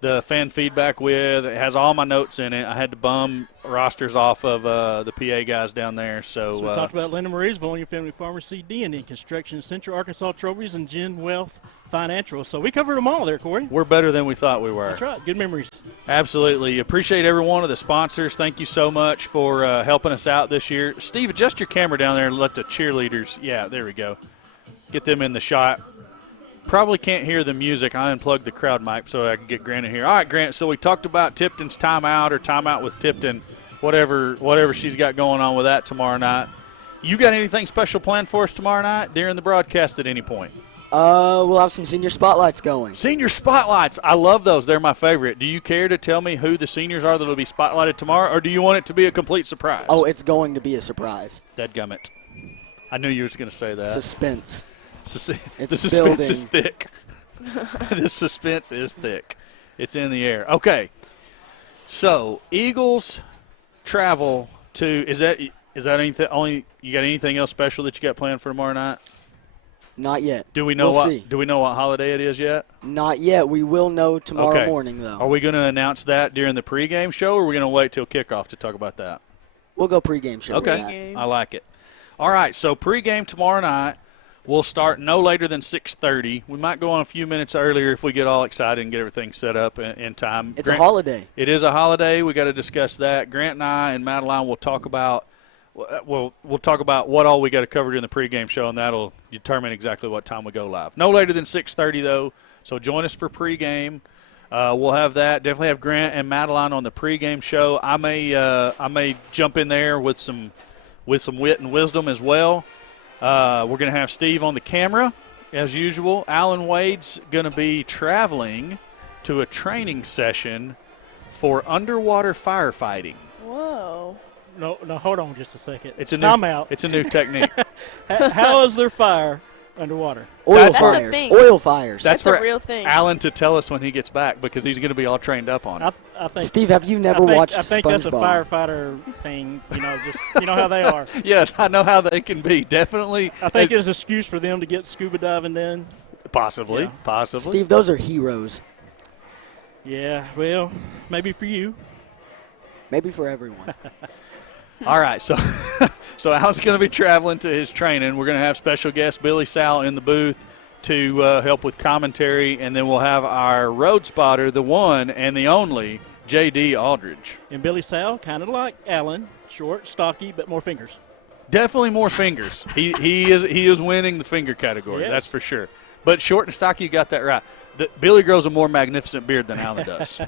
the fan feedback with. It has all my notes in it. I had to bum rosters off of the PA guys down there. So we talked about Linda Marie's, Vilonia Family Pharmacy, D&D Construction, Central Arkansas Trophies, and Gen Wealth Financial. So we covered them all there, Corey. We're better than we thought we were. That's right. Good memories. Absolutely. Appreciate every one of the sponsors. Thank you so much for helping us out this year. Steve, adjust your camera down there and let the cheerleaders – yeah, there we go. Get them in the shot. Probably can't hear the music. I unplugged the crowd mic so I can get Grant in here. All right, Grant, so we talked about Tipton's timeout or timeout with Tipton, whatever she's got going on with that tomorrow night. You got anything special planned for us tomorrow night during the broadcast at any point? We'll have some senior spotlights going. Senior spotlights. I love those. They're my favorite. Do you care to tell me who the seniors are that will be spotlighted tomorrow, or do you want it to be a complete surprise? Oh, it's going to be a surprise. Dadgummit. I knew you was going to say that. Suspense. The suspense is thick. The suspense is thick. It's in the air. Okay. So Eagles travel to. Is that anything? Only you got anything else special that you got planned for tomorrow night? Not yet. Do we know we'll what? See. Do we know what holiday it is yet? Not yet. We will know tomorrow morning, though. Are we going to announce that during the pregame show, or are we going to wait till kickoff to talk about that? We'll go pregame show. Okay. Pre-game. I like it. All right. So pregame tomorrow night. We'll start no later than 6:30. We might go on a few minutes earlier if we get all excited and get everything set up in time. It's a holiday. It is a holiday. We got to discuss that. Grant and I and Madeline will talk about we'll talk about what all we got to cover in the pregame show, and that'll determine exactly what time we go live. No later than 6:30 though. So join us for pregame. We'll have that. Definitely have Grant and Madeline on the pregame show. I may jump in there with some wit and wisdom as well. We're going to have Steve on the camera, as usual. Alan Wade's going to be traveling to a training session for underwater firefighting. Whoa. No, hold on just a second. It's a new technique. How is there fire underwater? Oil That's a fires. thing. Oil fires. That's for a real thing. Alan to tell us when he gets back because he's going to be all trained up on it. I think, Steve, have you never watched I think SpongeBob? that's a firefighter thing. Just you know how they are. Yes, I know how they can be. Definitely. I think it's an excuse for them to get scuba diving done. Possibly. Yeah. Possibly. Steve, those are heroes. Yeah, well, maybe for you. Maybe for everyone. All right, so Al's going to be traveling to his training. We're going to have special guest Billy Sal in the booth to help with commentary, and then we'll have our road spotter, the one and the only, J.D. Aldridge. And Billy Sal, kind of like Alan, short, stocky, but more fingers. Definitely more fingers. He is winning the finger category, Yes. That's for sure. But short and stocky, you got that right. Billy grows a more magnificent beard than Alan does.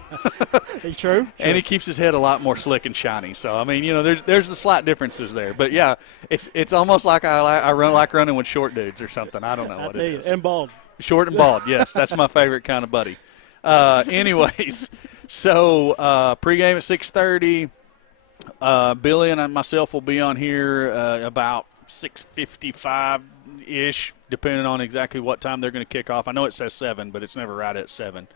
Is true? And he keeps his head a lot more slick and shiny. So, I mean, there's the slight differences there. But, yeah, it's almost like I like running with short dudes or something. I don't know what it is. And bald. Short and bald, yes. That's my favorite kind of buddy. Anyways, so pregame at 6:30. Billy and myself will be on here about 6:55-ish, depending on exactly what time they're going to kick off. I know it says 7, but it's never right at 7.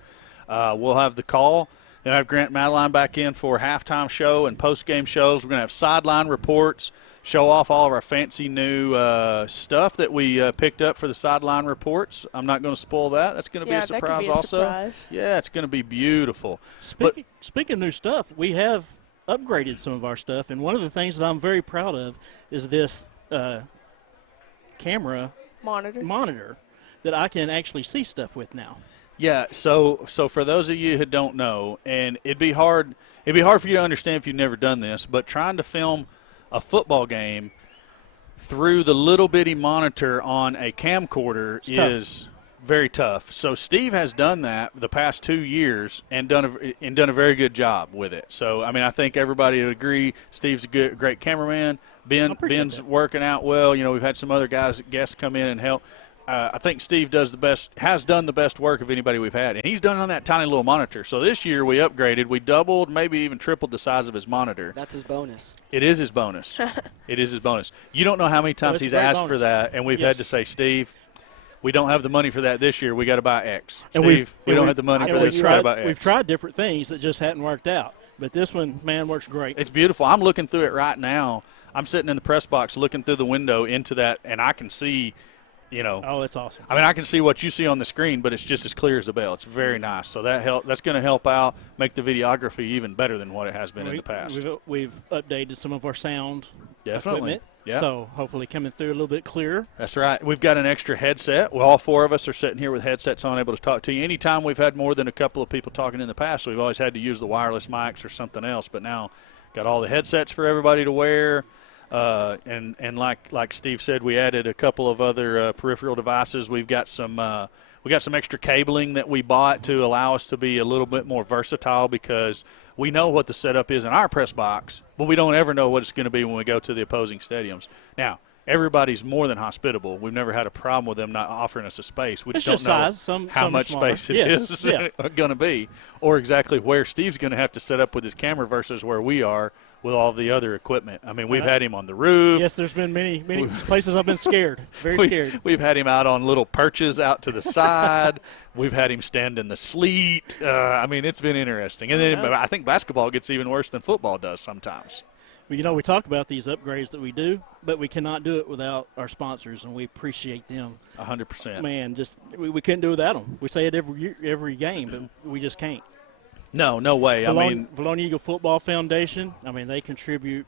We'll have the call. Then have Grant and Madeline back in for halftime show and post-game shows. We're going to have sideline reports, show off all of our fancy new stuff that we picked up for the sideline reports. I'm not going to spoil that. That's going to be a surprise that could be a also. surprise. Yeah, it's going to be beautiful. Speaking of new stuff, we have upgraded some of our stuff, and one of the things that I'm very proud of is this camera monitor that I can actually see stuff with now. Yeah, so for those of you who don't know, and it'd be hard for you to understand if you've never done this, but trying to film a football game through the little bitty monitor on a camcorder is very tough. So Steve has done that the past 2 years and done a very good job with it. So I mean, I think everybody would agree. Steve's a great cameraman. Ben's working out well. We've had some other guests come in and help. I think Steve has done the best work of anybody we've had, and he's done it on that tiny little monitor. So this year we upgraded. We doubled, maybe even tripled the size of his monitor. That's his bonus. It is his bonus. It is his bonus. You don't know how many times he's asked for that, and we've had to say, Steve, we don't have the money for that this year. We got to buy X. Steve, we don't have the money for this. We got to buy X. We've tried different things that just hadn't worked out. But this one, man, works great. It's beautiful. I'm looking through it right now. I'm sitting in the press box looking through the window into that, and I can see, Oh, it's awesome. I mean, I can see what you see on the screen, but it's just as clear as a bell. It's very nice. So that's going to help out, make the videography even better than what it has been in the past. We've updated some of our sound Definitely. equipment. Yeah. So hopefully coming through a little bit clearer. That's right. We've got an extra headset. Well, all four of us are sitting here with headsets on, able to talk to you. Anytime we've had more than a couple of people talking in the past, we've always had to use the wireless mics or something else. But now got all the headsets for everybody to wear. And like Steve said, we added a couple of other peripheral devices. We got some extra cabling that we bought to allow us to be a little bit more versatile, because we know what the setup is in our press box, but we don't ever know what it's going to be when we go to the opposing stadiums. Now, everybody's more than hospitable. We've never had a problem with them not offering us a space. We just don't know how much space it is going to be, or exactly where Steve's going to have to set up with his camera versus where we are with all the other equipment. I mean, we've had him on the roof. Yes, there's been many places I've been scared, very scared. We've had him out on little perches out to the side. We've had him stand in the sleet. I mean, it's been interesting. And then I think basketball gets even worse than football does sometimes. Well, we talk about these upgrades that we do, but we cannot do it without our sponsors, and we appreciate them. 100%. Man, we couldn't do it without them. We say it every game, but we just can't. No way. Vilonia Eagle Football Foundation, they contribute.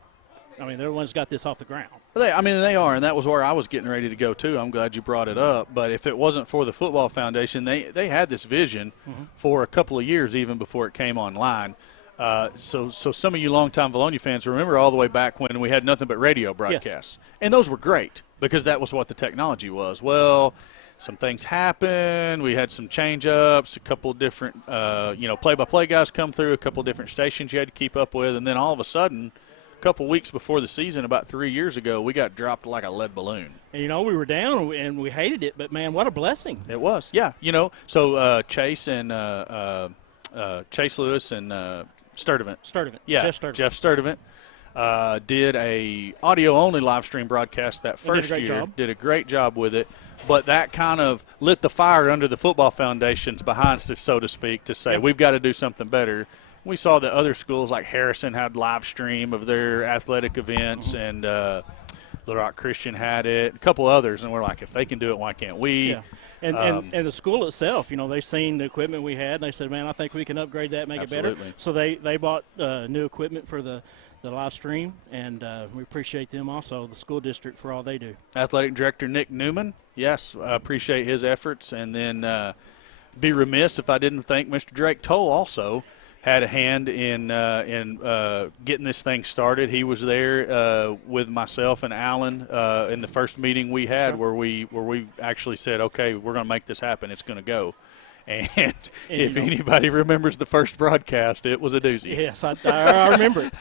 They're the ones that got this off the ground. They are, and that was where I was getting ready to go, too. I'm glad you brought it up. But if it wasn't for the Football Foundation, they had this vision for a couple of years even before it came online. So some of you longtime Vilonia fans remember all the way back when we had nothing but radio broadcasts. Yes. And those were great because that was what the technology was. Well, some things happened. We had some change-ups, a couple of different, play-by-play guys come through, a couple of different stations you had to keep up with, and then all of a sudden, a couple of weeks before the season, about 3 years ago, we got dropped like a lead balloon. And, we were down and we hated it, but, man, what a blessing. It was, yeah. So Chase and Chase Lewis and Sturdivant. Yeah, Jeff Sturdivant. Did a audio-only live stream broadcast that first year. Did a great job with it. But that kind of lit the fire under the Football Foundation's behind, so to speak, to say we've got to do something better. We saw that other schools like Harrison had live stream of their athletic events, and Little Rock Christian had it, a couple others, and we're like, if they can do it, why can't we? Yeah. And the school itself, they've seen the equipment we had, and they said, man, I think we can upgrade that, make it better. So they bought new equipment for the live stream, and we appreciate them also, the school district, for all they do. Athletic Director Nick Newman, yes, I appreciate his efforts. And then be remiss if I didn't thank Mr. Drake Toll also had a hand in getting this thing started. He was there with myself and Alan in the first meeting we had where we actually said, okay, we're going to make this happen. It's going to go. And if anybody remembers the first broadcast, it was a doozy. Yes, I remember it.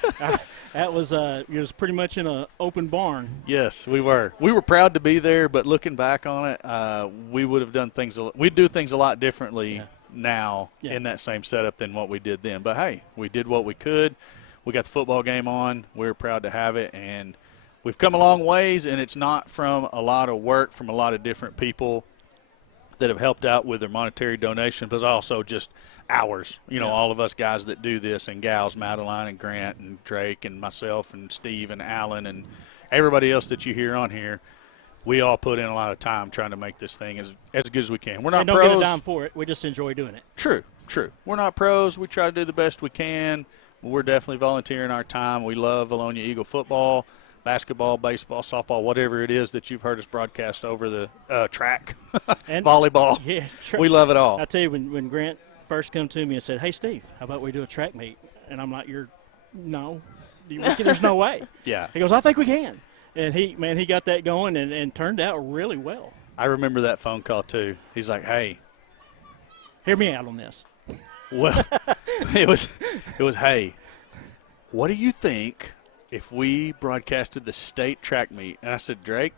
That was it was pretty much in an open barn. Yes, we were. We were proud to be there, but looking back on it, we would have done things. We'd do things a lot differently now in that same setup than what we did then. But hey, we did what we could. We got the football game on. We're proud to have it, and we've come a long ways. And it's not from a lot of work from a lot of different people that have helped out with their monetary donation, but also just ours. All of us guys that do this, and gals, Madeline and Grant and Drake and myself and Steve and Alan and everybody else that you hear on here, we all put in a lot of time trying to make this thing as good as we can. We're not pros. Don't get a dime for it. We just enjoy doing it. True. We're not pros. We try to do the best we can. We're definitely volunteering our time. We love Vilonia Eagle football, basketball, baseball, softball, whatever it is that you've heard us broadcast over the track, and volleyball. Yeah, we love it all. I tell you, when Grant first come to me and said, hey, Steve, how about we do a track meet? And I'm like, no. There's no way. Yeah. He goes, I think we can. And he got that going and turned out really well. I remember that phone call, too. He's like, hey. Hear me out on this. Well, it was, hey, what do you think if we broadcasted the state track meet? And I said, Drake,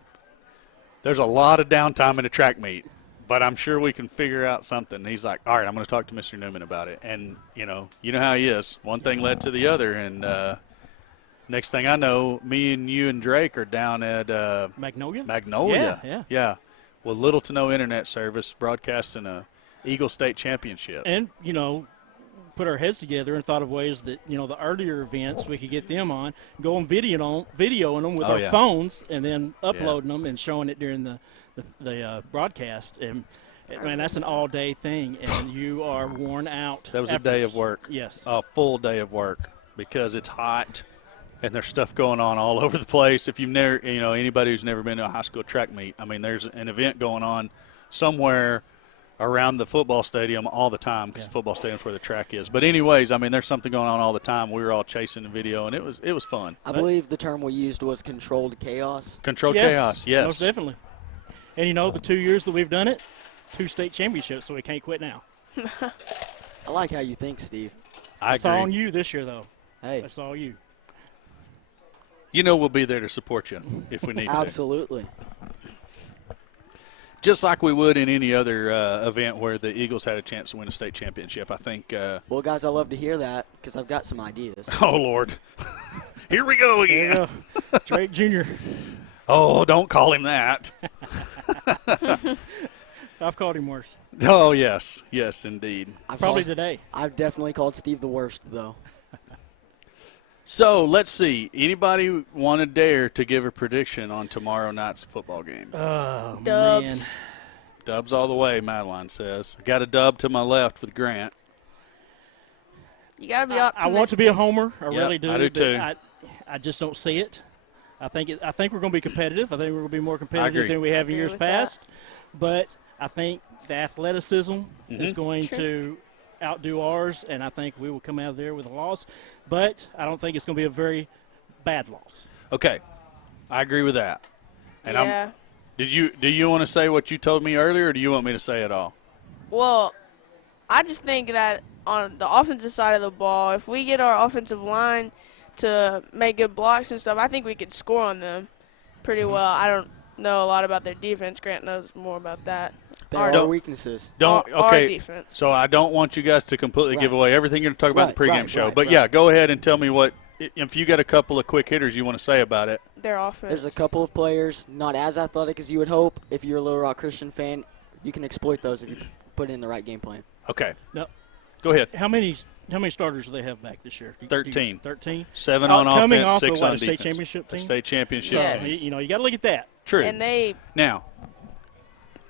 there's a lot of downtime in a track meet, but I'm sure we can figure out something. And he's like, all right, I'm going to talk to Mr. Newman about it. And, you know how he is. One thing led to the other, and next thing I know, me and you and Drake are down at Magnolia. Yeah. With little to no internet service, broadcasting a Eagle State Championship. And, put our heads together and thought of ways that, the earlier events, we could get them on, go on videoing them with our phones, and then uploading them and showing it during the broadcast. And man, that's an all-day thing, and you are worn out. That was a day of work. Yes. A full day of work because it's hot and there's stuff going on all over the place. If you've never, anybody who's never been to a high school track meet, I mean, there's an event going on somewhere around the football stadium all the time because the football stadium's where the track is. But anyways, I mean, there's something going on all the time. We were all chasing the video, and it was fun. I believe the term we used was controlled chaos. Controlled chaos, yes. Most definitely. And, the 2 years that we've done it, 2 state championships, so we can't quit now. I like how you think, Steve. I It's agree. all on you this year, though. Hey. That's all you. We'll be there to support you if we need to. Absolutely. Just like we would in any other event where the Eagles had a chance to win a state championship. I think Well, guys, I love to hear that because I've got some ideas. oh, Lord. Here we go There again. you go. Drake Jr. Oh, don't call him that. I've called him worse. Oh, yes. Yes, indeed. Probably today. I've definitely called Steve the worst, though. So, let's see. Anybody want to dare to give a prediction on tomorrow night's football game? Oh, Dubs. man. Dubs all the way, Madeline says. Got a dub to my left with Grant. You got to be optimistic. I want to be a homer. I really do. I do but too. I just don't see it. I think we're going to be competitive. I think we're going to be more competitive agree. than we have in agree years with that. past. But I think the athleticism is going True. to outdo ours, and I think we will come out of there with a loss. But I don't think it's going to be a very bad loss. Okay. I agree with that. And Yeah. do you want to say what you told me earlier, or do you want me to say it all? Well, I just think that on the offensive side of the ball, if we get our offensive line to make good blocks and stuff, I think we could score on them pretty well. I don't know a lot about their defense. Grant knows more about that. There Our- are weaknesses. our Okay. defense. So I don't want you guys to completely give Right. away everything you're going to talk about in the Right, pregame right, show. right, But, right. yeah, go ahead and tell me if you got a couple of quick hitters you want to say about it. Their offense. There's a couple of players not as athletic as you would hope. If you're a Little Rock Christian fan, you can exploit those if you put in the right game plan. Okay. No. Go ahead. How many starters do they have back this year? 13. 13? 7 on coming offense, off 6 of, on a state defense. championship A team? state championship Yes. team. You got to look at that. True. And they, Now,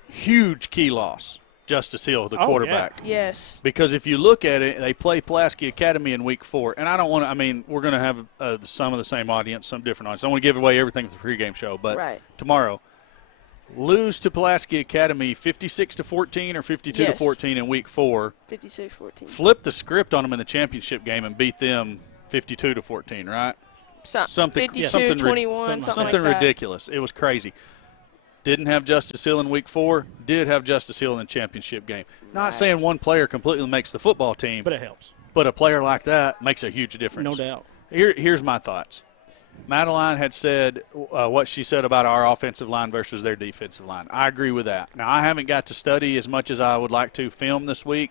huge key loss, Justice Hill, the Oh, quarterback. yes. Because if you look at it, they play Pulaski Academy in week 4. And I don't want to, we're going to have some of the same audience, some different audience. I don't want to give away everything for the pregame show. But Right. tomorrow, lose to Pulaski Academy 56-14 or 52-14 in week 4. 56-14. Flip the script on them in the championship game and beat them 52-14, right? Something 52, something 21, something like that. ridiculous. It was crazy. Didn't have Justice Hill in week 4. Did have Justice Hill in the championship game. Not Right. saying one player completely makes the football team, But it helps. but a player like that makes a huge difference. No doubt. Here's my thoughts. Madeline had said what she said about our offensive line versus their defensive line. I agree with that. Now, I haven't got to study as much as I would like to film this week,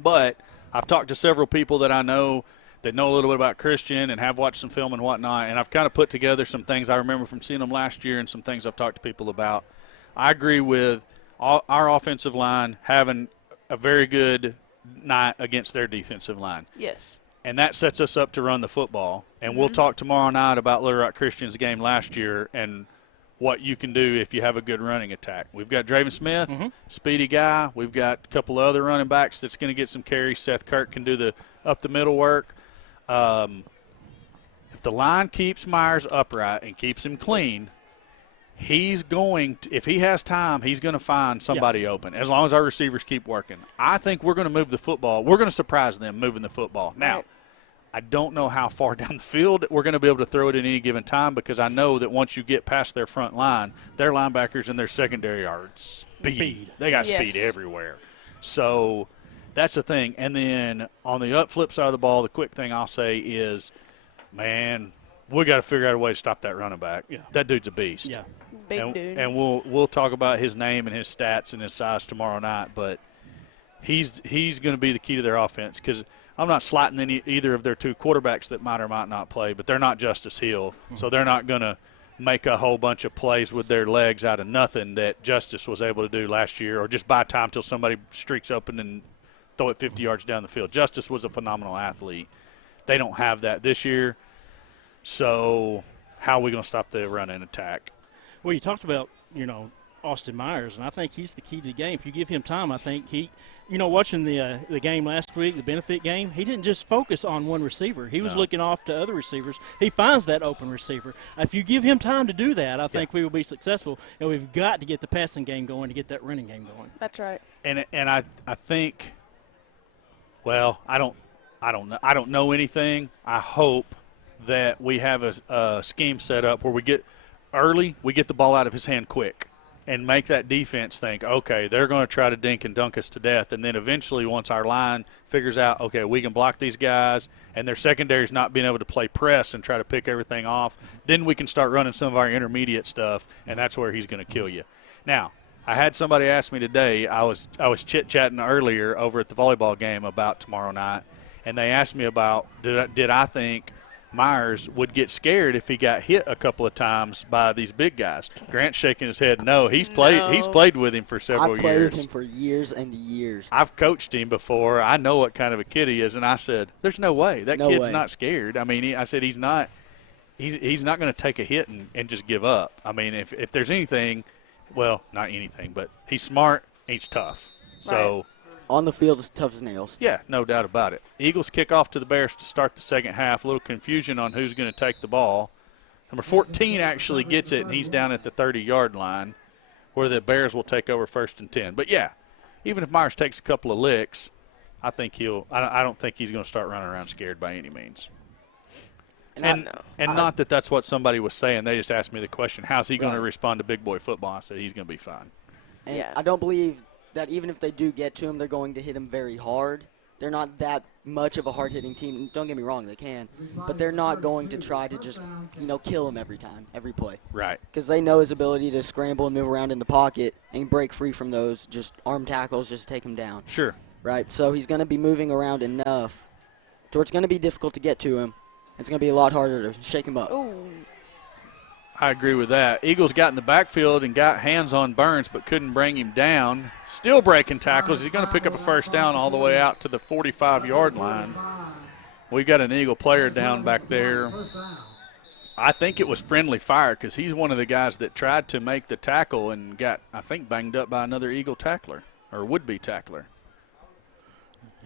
but I've talked to several people that I know that know a little bit about Christian and have watched some film and whatnot, and I've kind of put together some things I remember from seeing them last year and some things I've talked to people about. I agree with our offensive line having a very good night against their defensive line. Yes. And that sets us up to run the football. And we'll talk tomorrow night about Little Rock Christian's game last year and what you can do if you have a good running attack. We've got Draven Smith, speedy guy. We've got a couple of other running backs that's going to get some carries. Seth Kirk can do the up-the-middle work. If the line keeps Myers upright and keeps him clean, he's going to, if he has time, he's going to find somebody open as long as our receivers keep working. I think we're going to move the football. We're going to surprise them moving the football. Now, Right. I don't know how far down the field we're going to be able to throw it at any given time because I know that once you get past their front line, their linebackers and their secondary are speed. They got Yes. speed everywhere. So that's the thing. And then on the flip side of the ball, the quick thing I'll say is, man, we got to figure out a way to stop that running back. Yeah. That dude's a beast. Yeah. Big and, dude. And we'll talk about his name and his stats and his size tomorrow night. But he's going to be the key to their offense because I'm not slighting either of their two quarterbacks that might or might not play, but they're not Justice Hill, so they're not going to make a whole bunch of plays with their legs out of nothing that Justice was able to do last year, or just buy time till somebody streaks open and throw it 50 yards down the field. Justice was a phenomenal athlete. They don't have that this year. So how are we going to stop the run and attack? Well, you talked about, Austin Myers, and I think he's the key to the game. If you give him time, I think watching the game last week, the benefit game, he didn't just focus on one receiver. He was looking off to other receivers. He finds that open receiver. If you give him time to do that, I think we will be successful. And we've got to get the passing game going to get that running game going. That's right. And I think, well, I don't know anything. I hope that we have a scheme set up where we get the ball out of his hand quick and make that defense think, okay, they're going to try to dink and dunk us to death. And then eventually once our line figures out, okay, we can block these guys and their secondary's not being able to play press and try to pick everything off, then we can start running some of our intermediate stuff, and that's where he's going to kill you. Now, I had somebody ask me today, I was chit-chatting earlier over at the volleyball game about tomorrow night, and they asked me about did I think Myers would get scared if he got hit a couple of times by these big guys. Grant's shaking his head. No, he's played with him for several years. I've played with him for years and years. I've coached him before. I know what kind of a kid he is, and I said, "There's no way that kid's not scared." I mean, I said he's not going to take a hit and just give up. I mean, if there's anything, well, not anything, but he's smart. He's tough. So. On the field, as tough as nails. Yeah, no doubt about it. Eagles kick off to the Bears to start the second half. A little confusion on who's going to take the ball. Number 14 actually gets it, and he's down at the 30-yard line where the Bears will take over 1st and 10. But, yeah, even if Myers takes a couple of licks, I don't think he's going to start running around scared by any means. And not that that's what somebody was saying. They just asked me the question, how's he going to respond to big boy football? I said he's going to be fine. And I don't believe that even if they do get to him, they're going to hit him very hard. They're not that much of a hard-hitting team. Don't get me wrong, they can. But they're not going to try to just, kill him every time, every play. Right. Because they know his ability to scramble and move around in the pocket and break free from those just arm tackles just to take him down. Sure. Right, so he's going to be moving around enough to where it's going to be difficult to get to him. It's going to be a lot harder to shake him up. Ooh. I agree with that. Eagles got in the backfield and got hands on Burns but couldn't bring him down. Still breaking tackles. He's going to pick up a first down all the way out to the 45-yard line. We got an Eagle player down back there. I think it was friendly fire because he's one of the guys that tried to make the tackle and got, I think, banged up by another Eagle tackler or would-be tackler.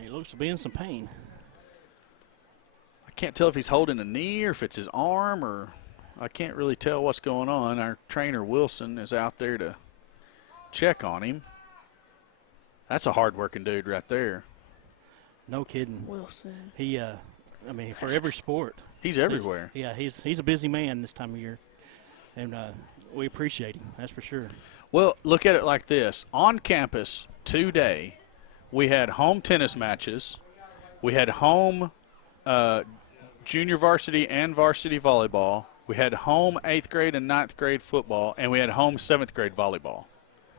He looks to be in some pain. I can't tell if he's holding a knee or if it's his arm or – I can't really tell what's going on. Our trainer, Wilson, is out there to check on him. That's a hard-working dude right there. No kidding. Wilson. He, for every sport. He's everywhere. He's a busy man this time of year. And we appreciate him, that's for sure. Well, look at it like this. On campus today, we had home tennis matches. We had home junior varsity and varsity volleyball. We had home 8th grade and 9th grade football, and we had home 7th grade volleyball.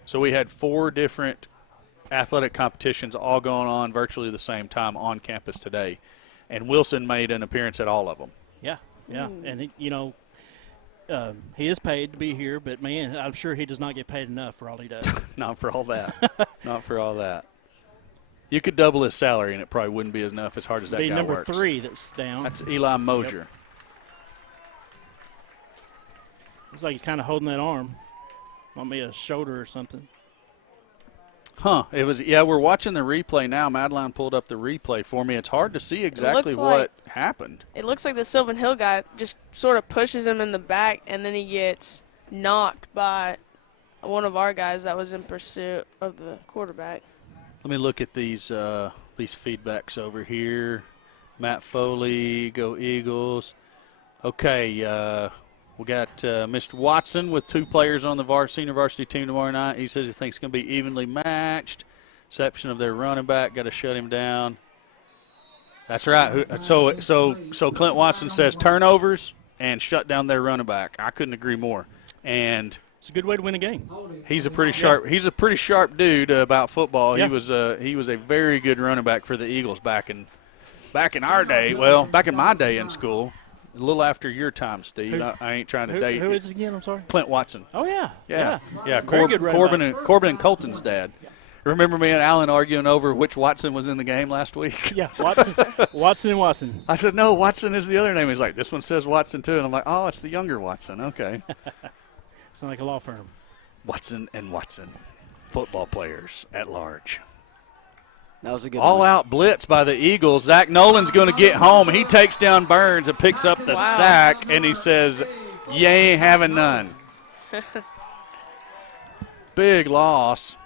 So we had 4 different athletic competitions all going on virtually the same time on campus today. And Wilson made an appearance at all of them. Yeah. And, he is paid to be here, but, man, I'm sure he does not get paid enough for all he does. Not for all that. Not for all that. You could double his salary, and it probably wouldn't be enough as hard as that guy number works. 3 that's down. That's Eli Mosier. Yep. Looks like he's kind of holding that arm. Might be a shoulder or something. It was, we're watching the replay now. Madeline pulled up the replay for me. It's hard to see exactly what happened. It looks like the Sylvan Hill guy just sort of pushes him in the back, and then he gets knocked by one of our guys that was in pursuit of the quarterback. Let me look at these feedbacks over here. Matt Foley, go Eagles. Okay, we got Mr. Watson with 2 players on the senior varsity team tomorrow night. He says he thinks it's going to be evenly matched. Exception of their running back, got to shut him down. That's right. So Clint Watson says turnovers and shut down their running back. I couldn't agree more. And it's a good way to win a game. He's a pretty sharp. Yeah. He's a pretty sharp dude about football. Yeah. He was a very good running back for the Eagles back in our day. Well, back in my day in school. A little after your time, Steve. I ain't trying to date you. Who is it again? I'm sorry. Clint Watson. Oh, yeah. Yeah. Very good running back. Corbin and Colton's dad. Remember me and Alan arguing over which Watson was in the game last week? Yeah, Watson and Watson. I said, no, Watson is the other name. He's like, this one says Watson too. And I'm like, oh, it's the younger Watson. Okay. Sound like a law firm. Watson and Watson, football players at large. That was a good All-out blitz by the Eagles. Zach Nolan's going to get home. He takes down Burns and picks up the sack, and he says, you ain't having none. Big loss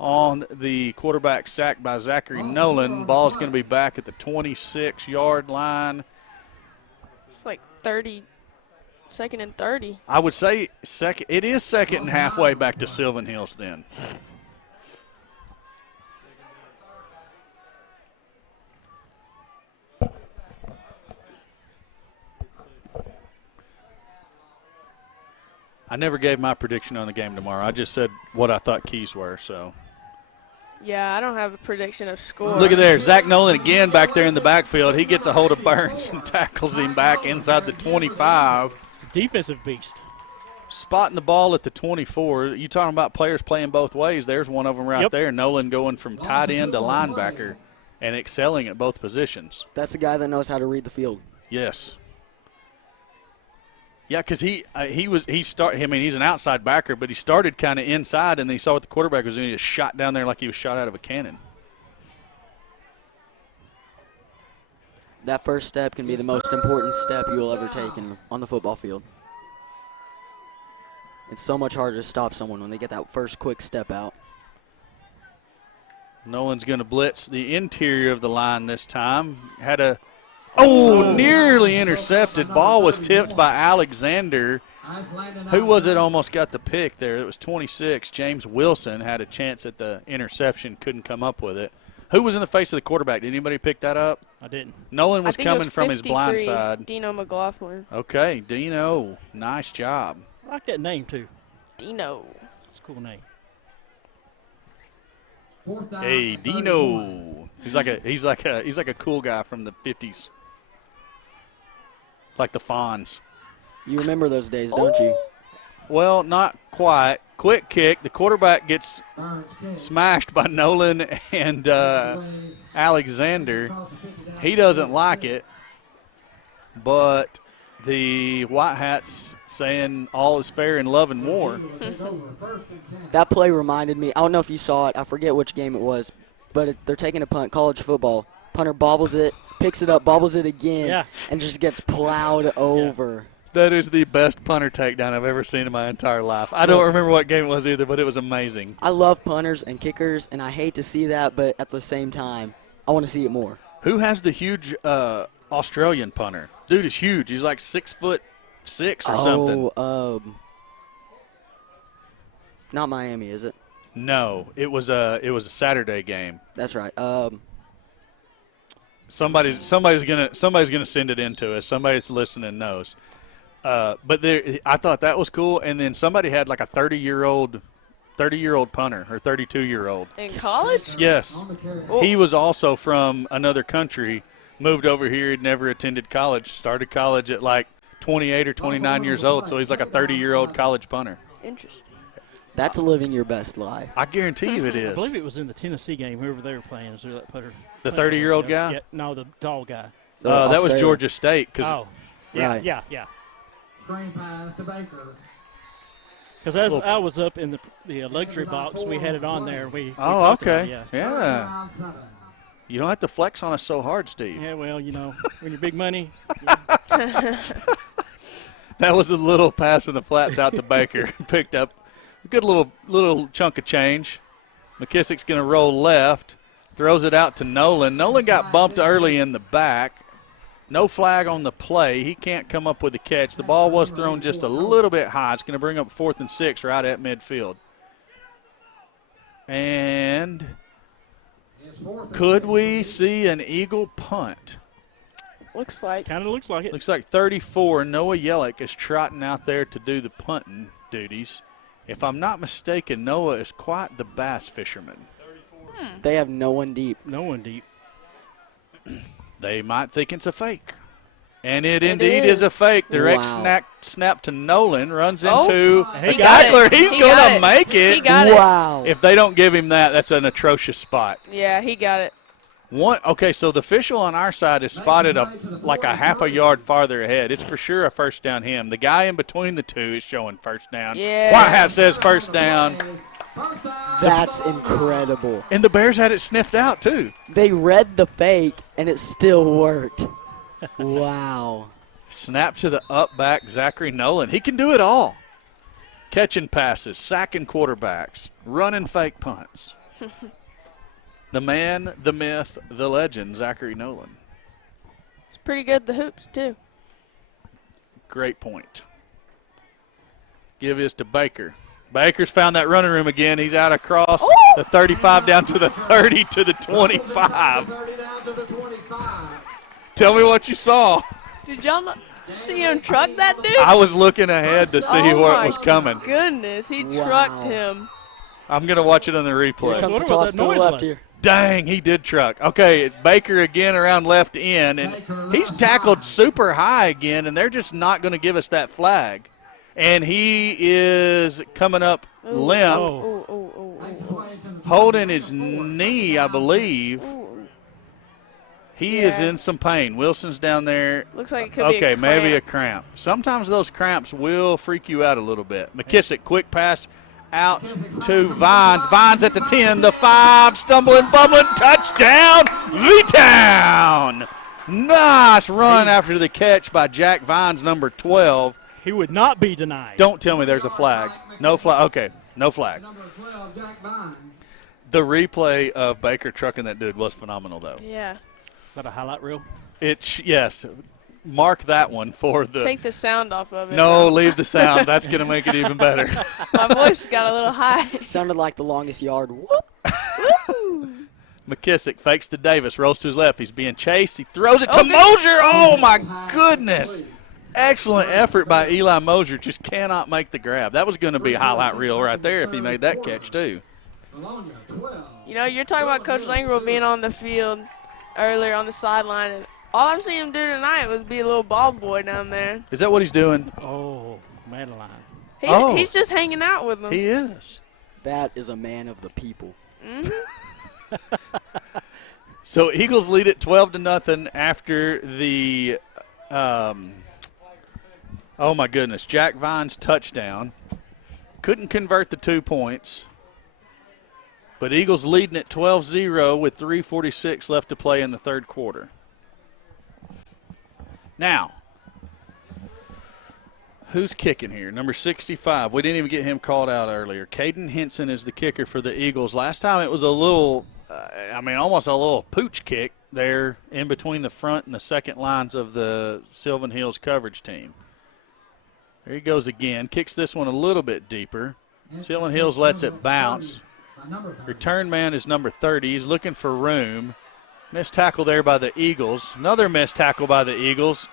on the quarterback sack by Zachary Nolan. Ball's going to be back at the 26-yard line. It's like 30, second and 30. I would say it is second and halfway back to Sylvan Hills then. I never gave my prediction on the game tomorrow. I just said what I thought keys were. So. Yeah, I don't have a prediction of score. Look at there. Zach Nolan again back there in the backfield. He gets a hold of Burns and tackles him back inside the 25. It's a defensive beast. Spotting the ball at the 24. You talking about players playing both ways. There's one of them right there. Nolan going from tight end to linebacker and excelling at both positions. That's a guy that knows how to read the field. Yes. Yeah, because he's an outside backer, but he started kind of inside, and then he saw what the quarterback was doing. He just shot down there like he was shot out of a cannon. That first step can be the most important step you will ever take on the football field. It's so much harder to stop someone when they get that first quick step out. Nolan's going to blitz the interior of the line this time. Nearly intercepted. Ball was tipped by Alexander. Who was it almost got the pick there? It was 26. James Wilson had a chance at the interception, couldn't come up with it. Who was in the face of the quarterback? Did anybody pick that up? I didn't. Nolan was coming it was from his blind side. Dino McLaughlin. Okay, Dino. Nice job. I like that name, too. Dino. It's a cool name. Hey, Dino. He's like a cool guy from the 50s. Like the Fonz. You remember those days, don't you? Well, not quite. Quick kick. The quarterback gets smashed by Nolan and Alexander. He doesn't like it, but the White Hats saying all is fair in love and war. That play reminded me. I don't know if you saw it. I forget which game it was, but they're taking a punt, college football. Punter bobbles it, picks it up, bobbles it again, and just gets plowed over. That is the best punter takedown I've ever seen in my entire life. I don't remember what game it was either, but it was amazing. I love punters and kickers, and I hate to see that, but at the same time, I want to see it more. Who has the huge Australian punter? Dude is huge. He's like 6'6" or something. Not Miami, is it? No, it was a Saturday game. That's right. Somebody's gonna send it in to us. Somebody that's listening knows. But I thought that was cool. And then somebody had like a 30-year-old punter or 32-year-old in college. Yes, he was also from another country. Moved over here. He'd never attended college. Started college at like 28 or 29 years old. So he's like a 30-year-old college punter. Interesting. That's living your best life. I guarantee you it is. I believe it was in the Tennessee game, whoever they were playing. Is there that putter? The 30-year-old guy? Yeah, no, the tall guy. That was Georgia State. Yeah, right. yeah. Screen pass to Baker. Because as I was up in the luxury box, we had it on there. We okay. Yeah. You don't have to flex on us so hard, Steve. Yeah, well, when you're big money. That was a little pass in the flats out to Baker. Picked up a good little chunk of change. McKissick's going to roll left. Throws it out to Nolan. Nolan got bumped early in the back. No flag on the play. He can't come up with the catch. The ball was thrown just a little bit high. It's going to bring up 4th and 6 right at midfield. And could we see an Eagle punt? Looks like. Kind of looks like it. Looks like 34. Noah Yellick is trotting out there to do the punting duties. If I'm not mistaken, Noah is quite the bass fisherman. They have no one deep. No one deep. They might think it's a fake. And it indeed is a fake. Direct Wow. snap to Nolan. Runs Oh. into He a got tackler. it. He's He going got to it. make it. He got it. Wow. If they don't give him that, that's an atrocious spot. Yeah, he got it. Okay, so the official on our side is spotted like a half a yard farther ahead. It's for sure a first down him. The guy in between the two is showing first down. Yeah. White hat says first down. That's incredible. And the Bears had it sniffed out, too. They read the fake, and it still worked. Wow. Snap to the up back, Zachary Nolan. He can do it all. Catching passes, sacking quarterbacks, running fake punts. The man, the myth, the legend, Zachary Nolan. It's pretty good, the hoops, too. Great point. Give this to Baker. Baker's found that running room again. He's out across the 35 down to the 30 to the 25. Tell me what you saw. Did y'all not see him truck that dude? I was looking ahead to see what was coming. Goodness, he Wow. trucked him. I'm going to watch it on the Here replay. comes the wonder what toss that to the noise left was. here. Dang, he did truck. Okay, it's Baker again around left end, and he's tackled super high again, and they're just not going to give us that flag. And he is coming up limp, Oh. holding his knee, I believe. He is Yeah. in some pain. Wilson's down there. Looks like it could be a Okay, maybe a cramp. cramp. Sometimes those cramps will freak you out a little bit. McKissick, quick pass out to Vines. Vines at the 10, the 5, stumbling, bumbling, touchdown, V-Town. Nice run after the catch by Jack Vines, number 12. He would not be denied. Don't tell me there's a flag. No flag. Okay, no flag. The replay of Baker trucking that dude was phenomenal, though. Yeah. Is that a highlight reel? Yes. Mark that one for the. Take the sound off of it. No, leave the sound. That's going to make it even better. My voice got a little high. Sounded like the longest yard. Whoop. McKissick fakes to Davis, rolls to his left. He's being chased. He throws it to good. Mosier. Oh, my goodness. Excellent effort by Eli Mosier. Just cannot make the grab. That was going to be a highlight reel right there if he made that catch, too. You know, you're talking about Coach Langro being on the field earlier on the sideline, and all I've seen him do tonight was be a little bald boy down there. Is that what he's doing? Oh, Madeline. He's just hanging out with them. He is. That is a man of the people. So Eagles lead it 12-0 after the, oh my goodness, Jack Vines touchdown. Couldn't convert the 2 points. But Eagles leading at 12-0 with 3:46 left to play in the third quarter. Now, who's kicking here? Number 65. We didn't even get him called out earlier. Caden Henson is the kicker for the Eagles. Last time it was a little, almost a little pooch kick there in between the front and the second lines of the Sylvan Hills coverage team. There he goes again. Kicks this one a little bit deeper. Sylvan Hills lets it bounce. Return man is number 30. He's looking for room. Missed tackle there by the Eagles. Another missed tackle by the Eagles.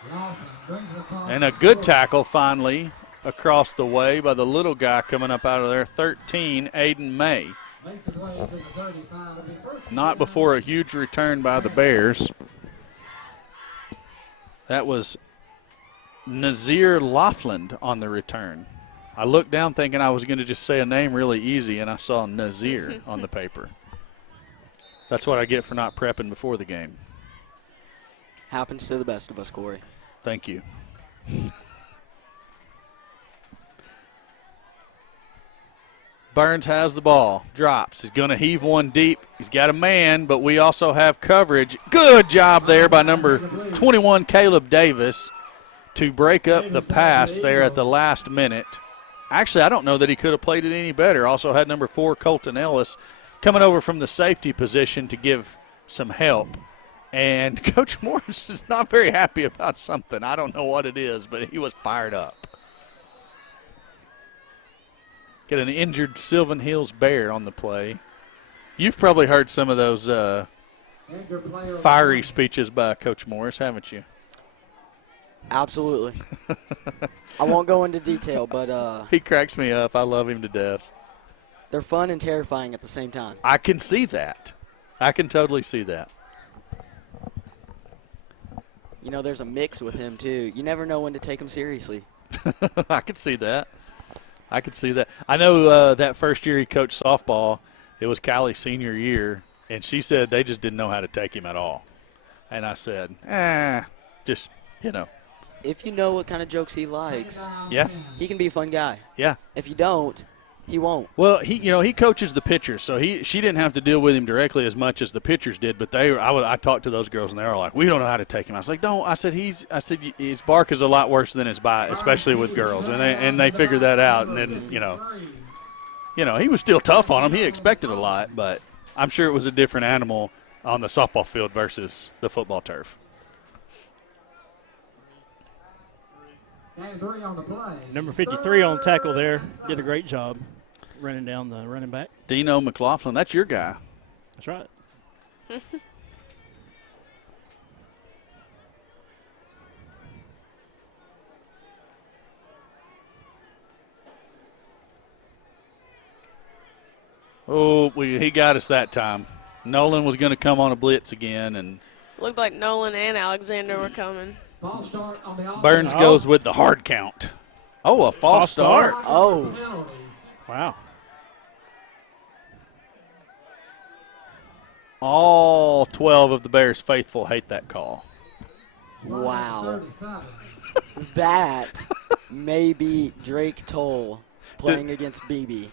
And a good tackle finally across the way by the little guy coming up out of there, 13, Aiden May. Not before a huge return by the Bears. That was Nazir Laughlin on the return. I looked down thinking I was going to just say a name really easy, and I saw Nazir on the paper. That's what I get for not prepping before the game. Happens to the best of us, Corey. Thank you. Burns has the ball, drops. He's going to heave one deep. He's got a man, but we also have coverage. Good job there by number 21, Caleb Davis, to break up the pass there at the last minute. Actually, I don't know that he could have played it any better. Also had number 4, Colton Ellis, coming over from the safety position to give some help. And Coach Morris is not very happy about something. I don't know what it is, but he was fired up. Get an injured Sylvan Hills Bear on the play. You've probably heard some of those fiery speeches by Coach Morris, haven't you? Absolutely. I won't go into detail, but He cracks me up. I love him to death. they're fun and terrifying at the same time. I can see that. I can totally see that. there's a mix with him, too. You never know when to take him seriously. I could see that. I know that first year he coached softball, it was Callie's senior year, and she said they just didn't know how to take him at all. And I said, just, If you know what kind of jokes he likes, Yeah, he can be a fun guy. yeah. If you don't, he won't. Well, he coaches the pitchers, so she didn't have to deal with him directly as much as the pitchers did. But I talked to those girls, and they were like, "We don't know how to take him." I was like, "Don't." I said his bark is a lot worse than his bite, especially with girls, and they figured that out. And then he was still tough on them. He expected a lot, but I'm sure it was a different animal on the softball field versus the football turf. And 3 on the play. Number 53 on tackle there. Did a great job running down the running back. Dino McLaughlin, that's your guy. That's right. Oh, he got us that time. Nolan was going to come on a blitz again, and Looked like Nolan and Alexander were coming. False start on the Burns offense. goes with the hard count. Oh, a false start. Oh. Penalty. Wow. All 12 of the Bears faithful hate that call. Wow. 37. That may be Drake Toll playing against BB.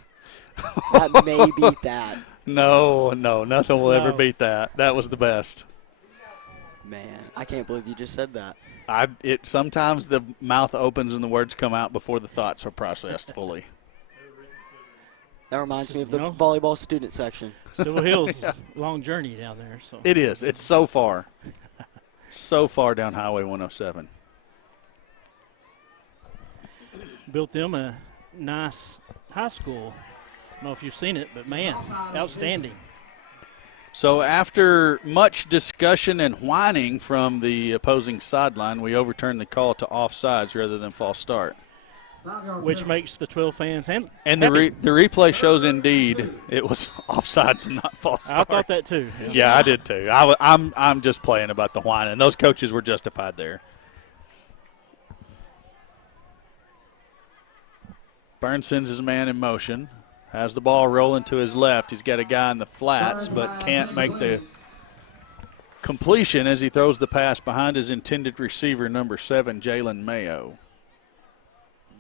That may beat that. No, nothing will ever No. beat that. That was the best. Man, I can't believe you just said that. Sometimes the mouth opens and the words come out before the thoughts are processed fully. That reminds me of the No. volleyball student section. Silver Hills, long journey down there. So It is. It's so far. So far down Highway 107. built them a nice high school. I don't know if you've seen it, but man, outstanding. So after much discussion and whining from the opposing sideline, we overturned the call to offsides rather than false start. Which makes the 12 fans And happy. the replay shows indeed it was offsides and not false start. I thought that too. Yeah, I did too. I'm just playing about the whining. Those coaches were justified there. Burns sends his man in motion. Has the ball rolling to his left. He's got a guy in the flats, but can't make the completion as he throws the pass behind his intended receiver, number 7, Jalen Mayo.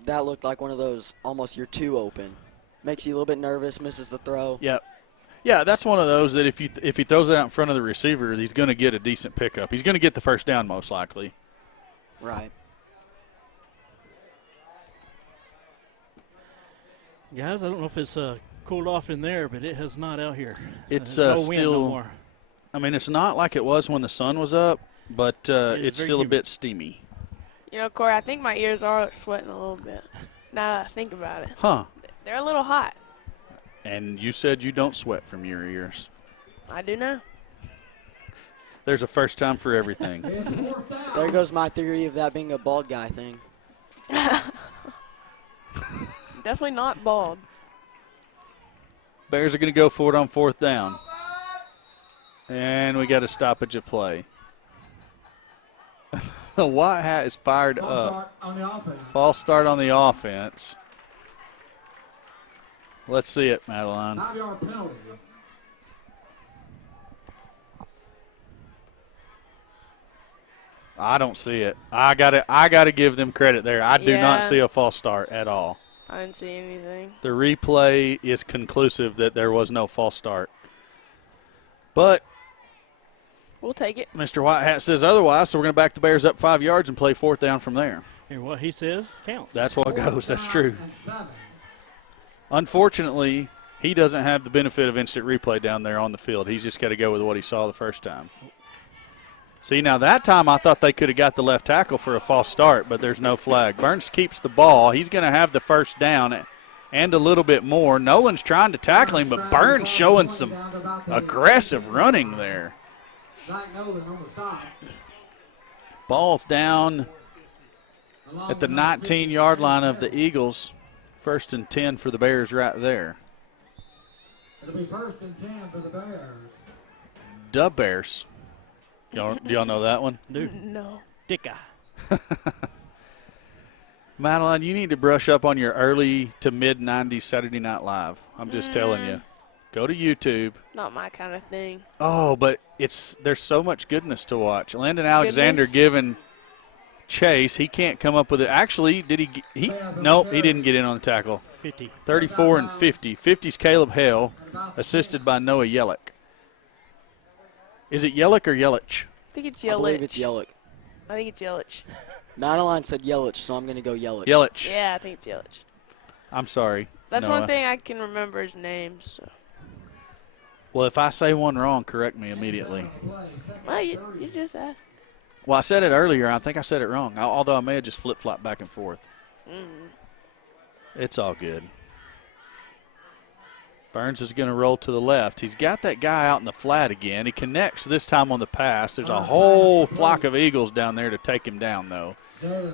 That looked like one of those almost you're too open. Makes you a little bit nervous, misses the throw. Yep. Yeah, that's one of those that if he throws it out in front of the receiver, he's going to get a decent pickup. He's going to get the first down most likely. Right. Guys, I don't know if it's cooled off in there, but it has not out here. It's no wind still no more. I mean, it's not like it was when the sun was up, but is it's very still a humid. bit steamy. You know, Corey, I think my ears are sweating a little bit. Now that I think about it, Huh. they're a little hot. And you said you don't sweat from your ears. I do now. There's a first time for everything. It's 4th down. There goes my theory of that being a bald guy thing. Definitely not bald. Bears are going to go for it on 4th down. And we got a stoppage of play. The white hat is fired False up. start on the offense. False start on the offense. Let's see it, Madeline. 5-yard penalty. I don't see it. I gotta give them credit there. I do Yeah. not see a false start at all. I didn't see anything. The replay is conclusive that there was no false start. But We'll take it. Mr. Whitehat says otherwise, so we're going to back the Bears up 5 yards and play 4th down from there. And what he says counts. That's what 4th goes. That's down true. and 7. Unfortunately, he doesn't have the benefit of instant replay down there on the field. He's just got to go with what he saw the first time. See, now that time I thought they could have got the left tackle for a false start, but there's no flag. Burns keeps the ball. He's going to have the first down and a little bit more. Nolan's trying to tackle him, but Burns showing some aggressive running there. Zach Nolan on the stop. Ball's down Along at the with number 19-yard line of the 53. Eagles. 1st and 10 for the Bears right there. It'll be 1st and 10 for the Bears. Dub Bears. Do y'all know that one? Dude, No. Dicka. Madeline, you need to brush up on your early to mid-90s Saturday Night Live. I'm just telling you. Go to YouTube. Not my kind of thing. Oh, but there's so much goodness to watch. Landon Alexander giving chase. He can't come up with it. Actually, did he? Nope, he didn't get in on the tackle. 50. 34 and 50. 50's Caleb Hale, assisted by Noah Yellick. Is it Yellick or Yelich? I think it's I Yelich. believe it's Yelich. I think it's Yelich. Madeline said Yelich, so I'm going to go Yelich. Yelich. Yeah, I think it's Yelich. I'm sorry. That's Noah. one thing I can remember his name. So. Well, if I say one wrong, correct me immediately. Well, you just asked. Well, I said it earlier. I think I said it wrong, although I may have just flip-flopped back and forth. It's all good. Burns is going to roll to the left. He's got that guy out in the flat again. He connects this time on the pass. There's a whole flock of Eagles down there to take him down, though.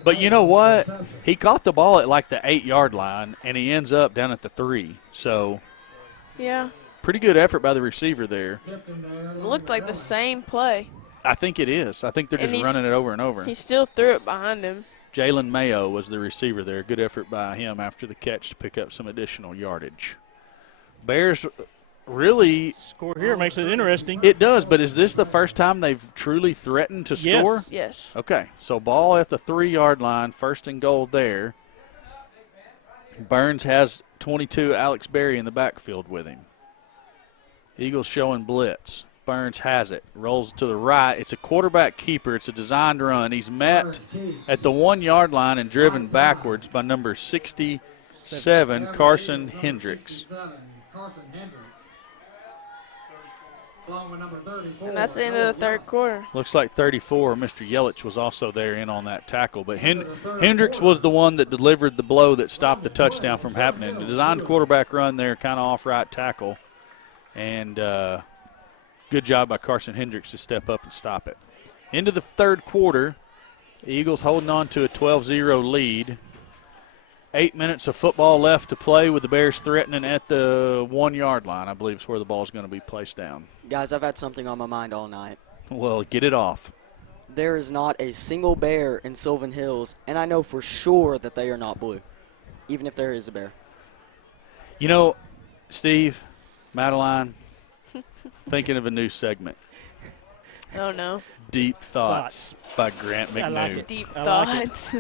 But you know what? He caught the ball at like the 8-yard line, and he ends up down at the 3. So, Yeah. pretty good effort by the receiver there. It looked like the same play. I think it is. I think they're And just running it over and over. He still threw it behind him. Jalen Mayo was the receiver there. Good effort by him after the catch to pick up some additional yardage. Bears really. Score here makes it interesting. It does, but is this the first time they've truly threatened to Yes. score? Yes. Okay, so ball at the 3-yard line, 1st and goal there. Burns has 22 Alex Berry in the backfield with him. Eagles showing blitz. Burns has it. Rolls to the right. It's a quarterback keeper. It's a designed run. He's met at the 1-yard line and driven backwards by number 67, Carson Hendricks. And that's the end of the third quarter. Looks like 34, Mr. Yelich was also there in on that tackle. But Hendricks was the one that delivered the blow that stopped the touchdown from happening. The designed quarterback run there, kind of off right tackle. And good job by Carson Hendricks to step up and stop it. Into the third quarter, the Eagles holding on to a 12-0 lead. 8 minutes of football left to play with the Bears threatening at the 1-yard line, I believe is where the ball is going to be placed down. Guys, I've had something on my mind all night. Well, get it off. There is not a single bear in Sylvan Hills, and I know for sure that they are not blue, even if there is a bear. You know, Steve, Madeline, thinking of a new segment. Oh, no. Deep Thoughts by Grant McNew. I like it. Deep I like thoughts.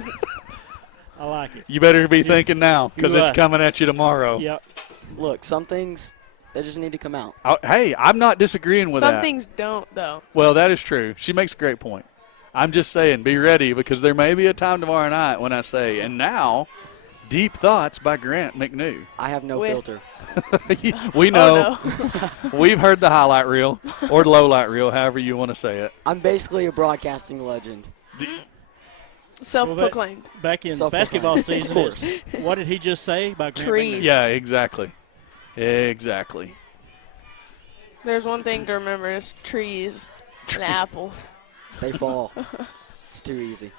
I like it. You better be thinking now because You it's are. coming at you tomorrow. Yep. Look, some things, they just need to come out. Hey, I'm not disagreeing with Some that. things don't, though. Well, that is true. She makes a great point. I'm just saying, be ready because there may be a time tomorrow night when I say, and now, Deep Thoughts by Grant McNew. I have no With- filter. We know. Oh, no. We've heard the highlight reel or the low light reel, however you want to say it. I'm basically a broadcasting legend. Self-proclaimed. Back in Self-proclaimed. basketball season, Of course. what did he just say about Grant Trees. McNew? Yeah, exactly. Exactly. There's one thing to remember. It's trees and apples. They fall. It's too easy.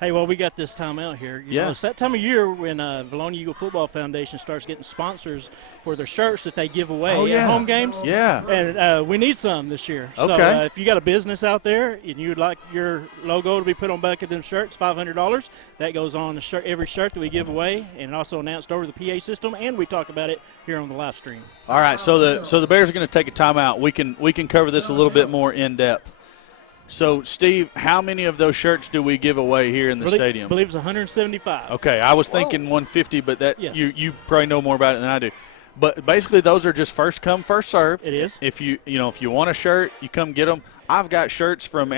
Hey, well, we got this time out here. You Yeah. know, it's that time of year when Vilonia Eagle Football Foundation starts getting sponsors for their shirts that they give away Oh, yeah. at home games. Yeah. And we need some this year. So Okay. if you got a business out there and you'd like your logo to be put on back of them shirts, $500. That goes on the shirt, every shirt that we give away, and also announced over the PA system. And we talk about it here on the live stream. All right, so the Bears are going to take a timeout. We can cover this a little bit more in depth. So, Steve, how many of those shirts do we give away here in the stadium? I believe it's 175. Okay, I was thinking 150, but that Yes. you probably know more about it than I do. But basically, those are just first come, first served. It is. If you want a shirt, you come get them. I've got shirts from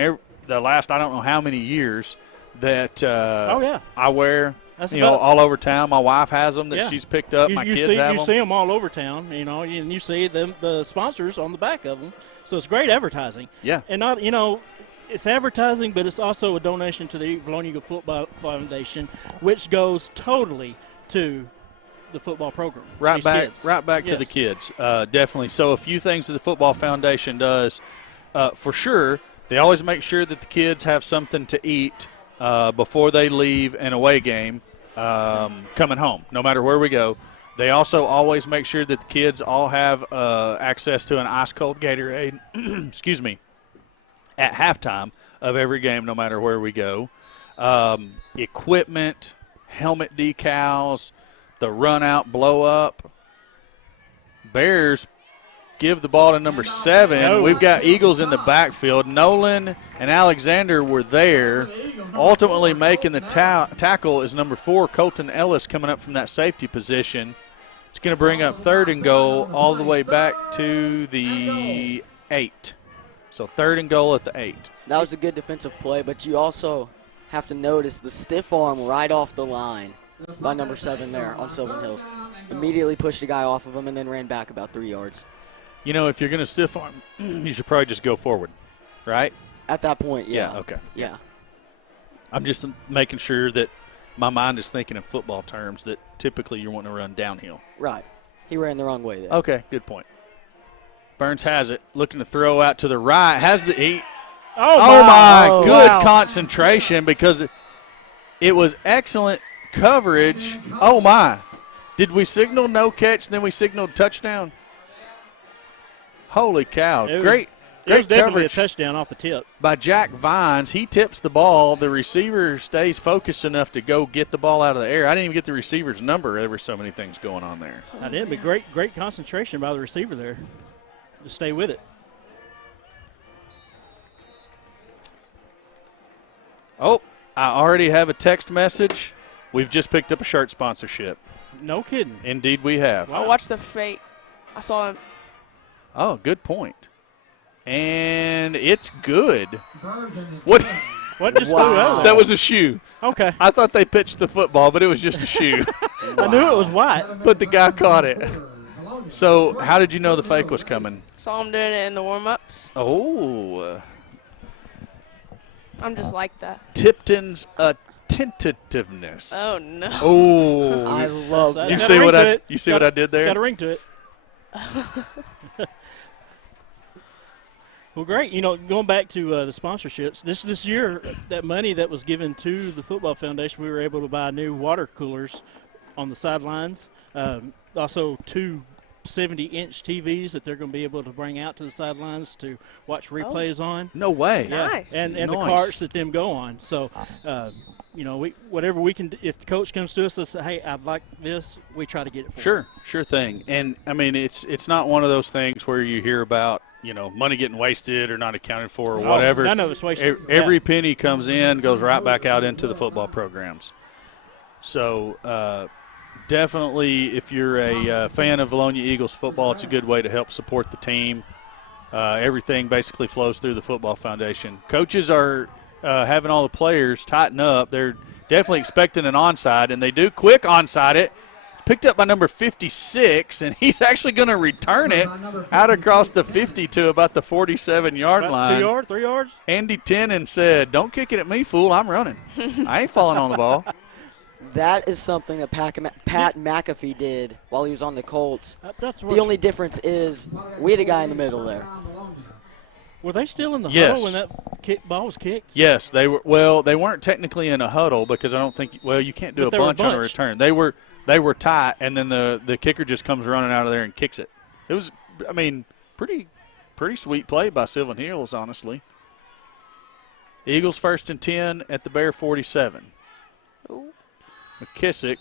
the last I don't know how many years that Oh, yeah. I wear. That's all about- over town. My wife has them that Yeah. she's picked up. My kids have you them. see them all over town, and you see the sponsors on the back of them. So it's great advertising. Yeah. And not, it's advertising, but it's also a donation to the Vilonia Eagle Football Foundation, which goes totally to the football program. Right These back, kids. right back to the Yes. kids. Definitely. So a few things that the Football Foundation does, for sure. They always make sure that the kids have something to eat before they leave an away game coming home, no matter where we go. They also always make sure that the kids all have access to an ice-cold Gatorade. Excuse me. at halftime of every game, no matter where we go. Equipment, helmet decals, the run out, blow up. Bears give the ball to number 7. No. We've got Eagles in the backfield. Nolan and Alexander were there. Ultimately making the tackle is number 4, Colton Ellis, coming up from that safety position. It's going to bring up 3rd and goal all the way back to the 8. So 3rd and goal at the 8. That was a good defensive play, but you also have to notice the stiff arm right off the line by number 7 there on Sylvan Hills. Immediately pushed a guy off of him and then ran back about 3 yards. You know, if you're going to stiff arm, you should probably just go forward, right? At that point, yeah. Okay. Yeah. I'm just making sure that my mind is thinking in football terms that typically you're wanting to run downhill. Right. He ran the wrong way there. Okay, good point. Burns has it, looking to throw out to the right. Has the Oh my, good concentration, because it was excellent coverage. Oh my. Did we signal no catch, then we signaled touchdown? Holy cow. Great It was definitely coverage a touchdown off the tip. by Jack Vines. He tips the ball. The receiver stays focused enough to go get the ball out of the air. I didn't even get the receiver's number. There were so many things going on there. I did, but great concentration by the receiver there to stay with it. Oh, I already have a text message. We've just picked up a shirt sponsorship. No kidding. Indeed we have. I watched the fake. I saw him. Oh, good point. And it's good. What? What just flew out of there? That was a shoe. Okay. I thought they pitched the football, but it was just a shoe. I knew it was white. But the guy caught it. So how did you know the fake was coming? Saw him doing it in the warm-ups. Oh. I'm just like that. Tipton's attentiveness. Oh, no. Oh. I love It's You got see a ring what to it. you see what I did It's there? got a ring to it. Well, great. You know, going back to the sponsorships, this year, that money that was given to the Football Foundation, we were able to buy new water coolers on the sidelines. Also, 2 70-inch TVs that they're going to be able to bring out to the sidelines to watch replays on. No way. Yeah, Nice. and the Nice. carts that them go on. So, you know, whatever we can, if the coach comes to us and says, hey, I'd like this, we try to get it for him. Sure thing. And I mean, it's not one of those things where you hear about, you know, money getting wasted or not accounted for or whatever. None of it's wasted. Every penny comes in, goes right back out into the football programs. So definitely, if you're a fan of Vilonia Eagles football, it's a good way to help support the team. Everything basically flows through the Football Foundation. Coaches are having all the players tighten up. They're definitely expecting an onside, and they do quick onside it. Picked up by number 56, and he's actually going to return it out across the 50 to about the 47-yard line. 2 yards, 3 yards? Andy Tennant said, "Don't kick it at me, fool. I'm running. I ain't falling on the ball." That is something that Pat McAfee did while he was on the Colts. That's The only difference is we had a guy in the middle there. Were they still in the Yes. huddle when that ball was kicked? Yes, they were. Well, they weren't technically in a huddle because I don't think. Well, you can't do But a they were bunch on a bunched. return. They were tight, and then the kicker just comes running out of there and kicks it. It was, I mean, pretty sweet play by Sylvan Hills, honestly. Eagles 1st and 10 at the Bear 47. Ooh. McKissick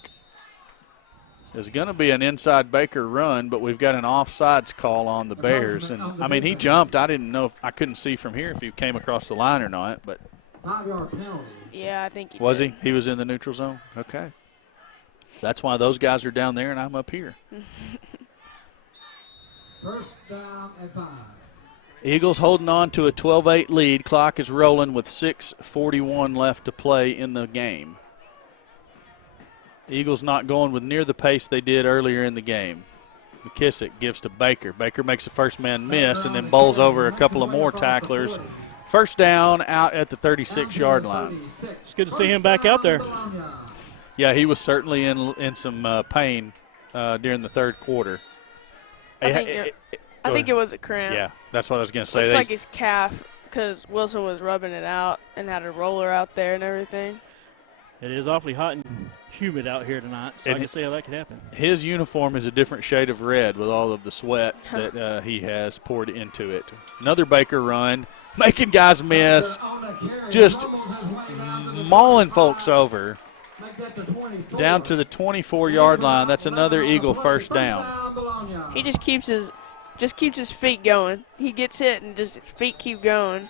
is going to be an inside Baker run, but we've got an offsides call on the Bears. And, I mean, he jumped. I didn't know I couldn't see from here if he came across the line or not. But 5-yard penalty. Yeah, I think he was did. he? He was in the neutral zone? Okay. That's why those guys are down there and I'm up here. First down and 5. Eagles holding on to a 12-8 lead. Clock is rolling with 6:41 left to play in the game. Eagles not going with near the pace they did earlier in the game. McKissick gives to Baker. Baker makes the first man miss and then bowls over a couple of more tacklers. First down out at the 36-yard line. It's good to see him back out there. Yeah, he was certainly in some pain during the third quarter. I think it was a cramp. Yeah, that's what I was going to say. Looked like his calf because Wilson was rubbing it out and had a roller out there and everything. It is awfully hot in humid out here tonight, so And I can see how that could happen. His uniform is a different shade of red with all of the sweat that he has poured into it. Another Baker run, making guys miss, just mauling folks over down to the 24-yard line. That's another Eagle first down. He just keeps his feet going. He gets hit and just his feet keep going.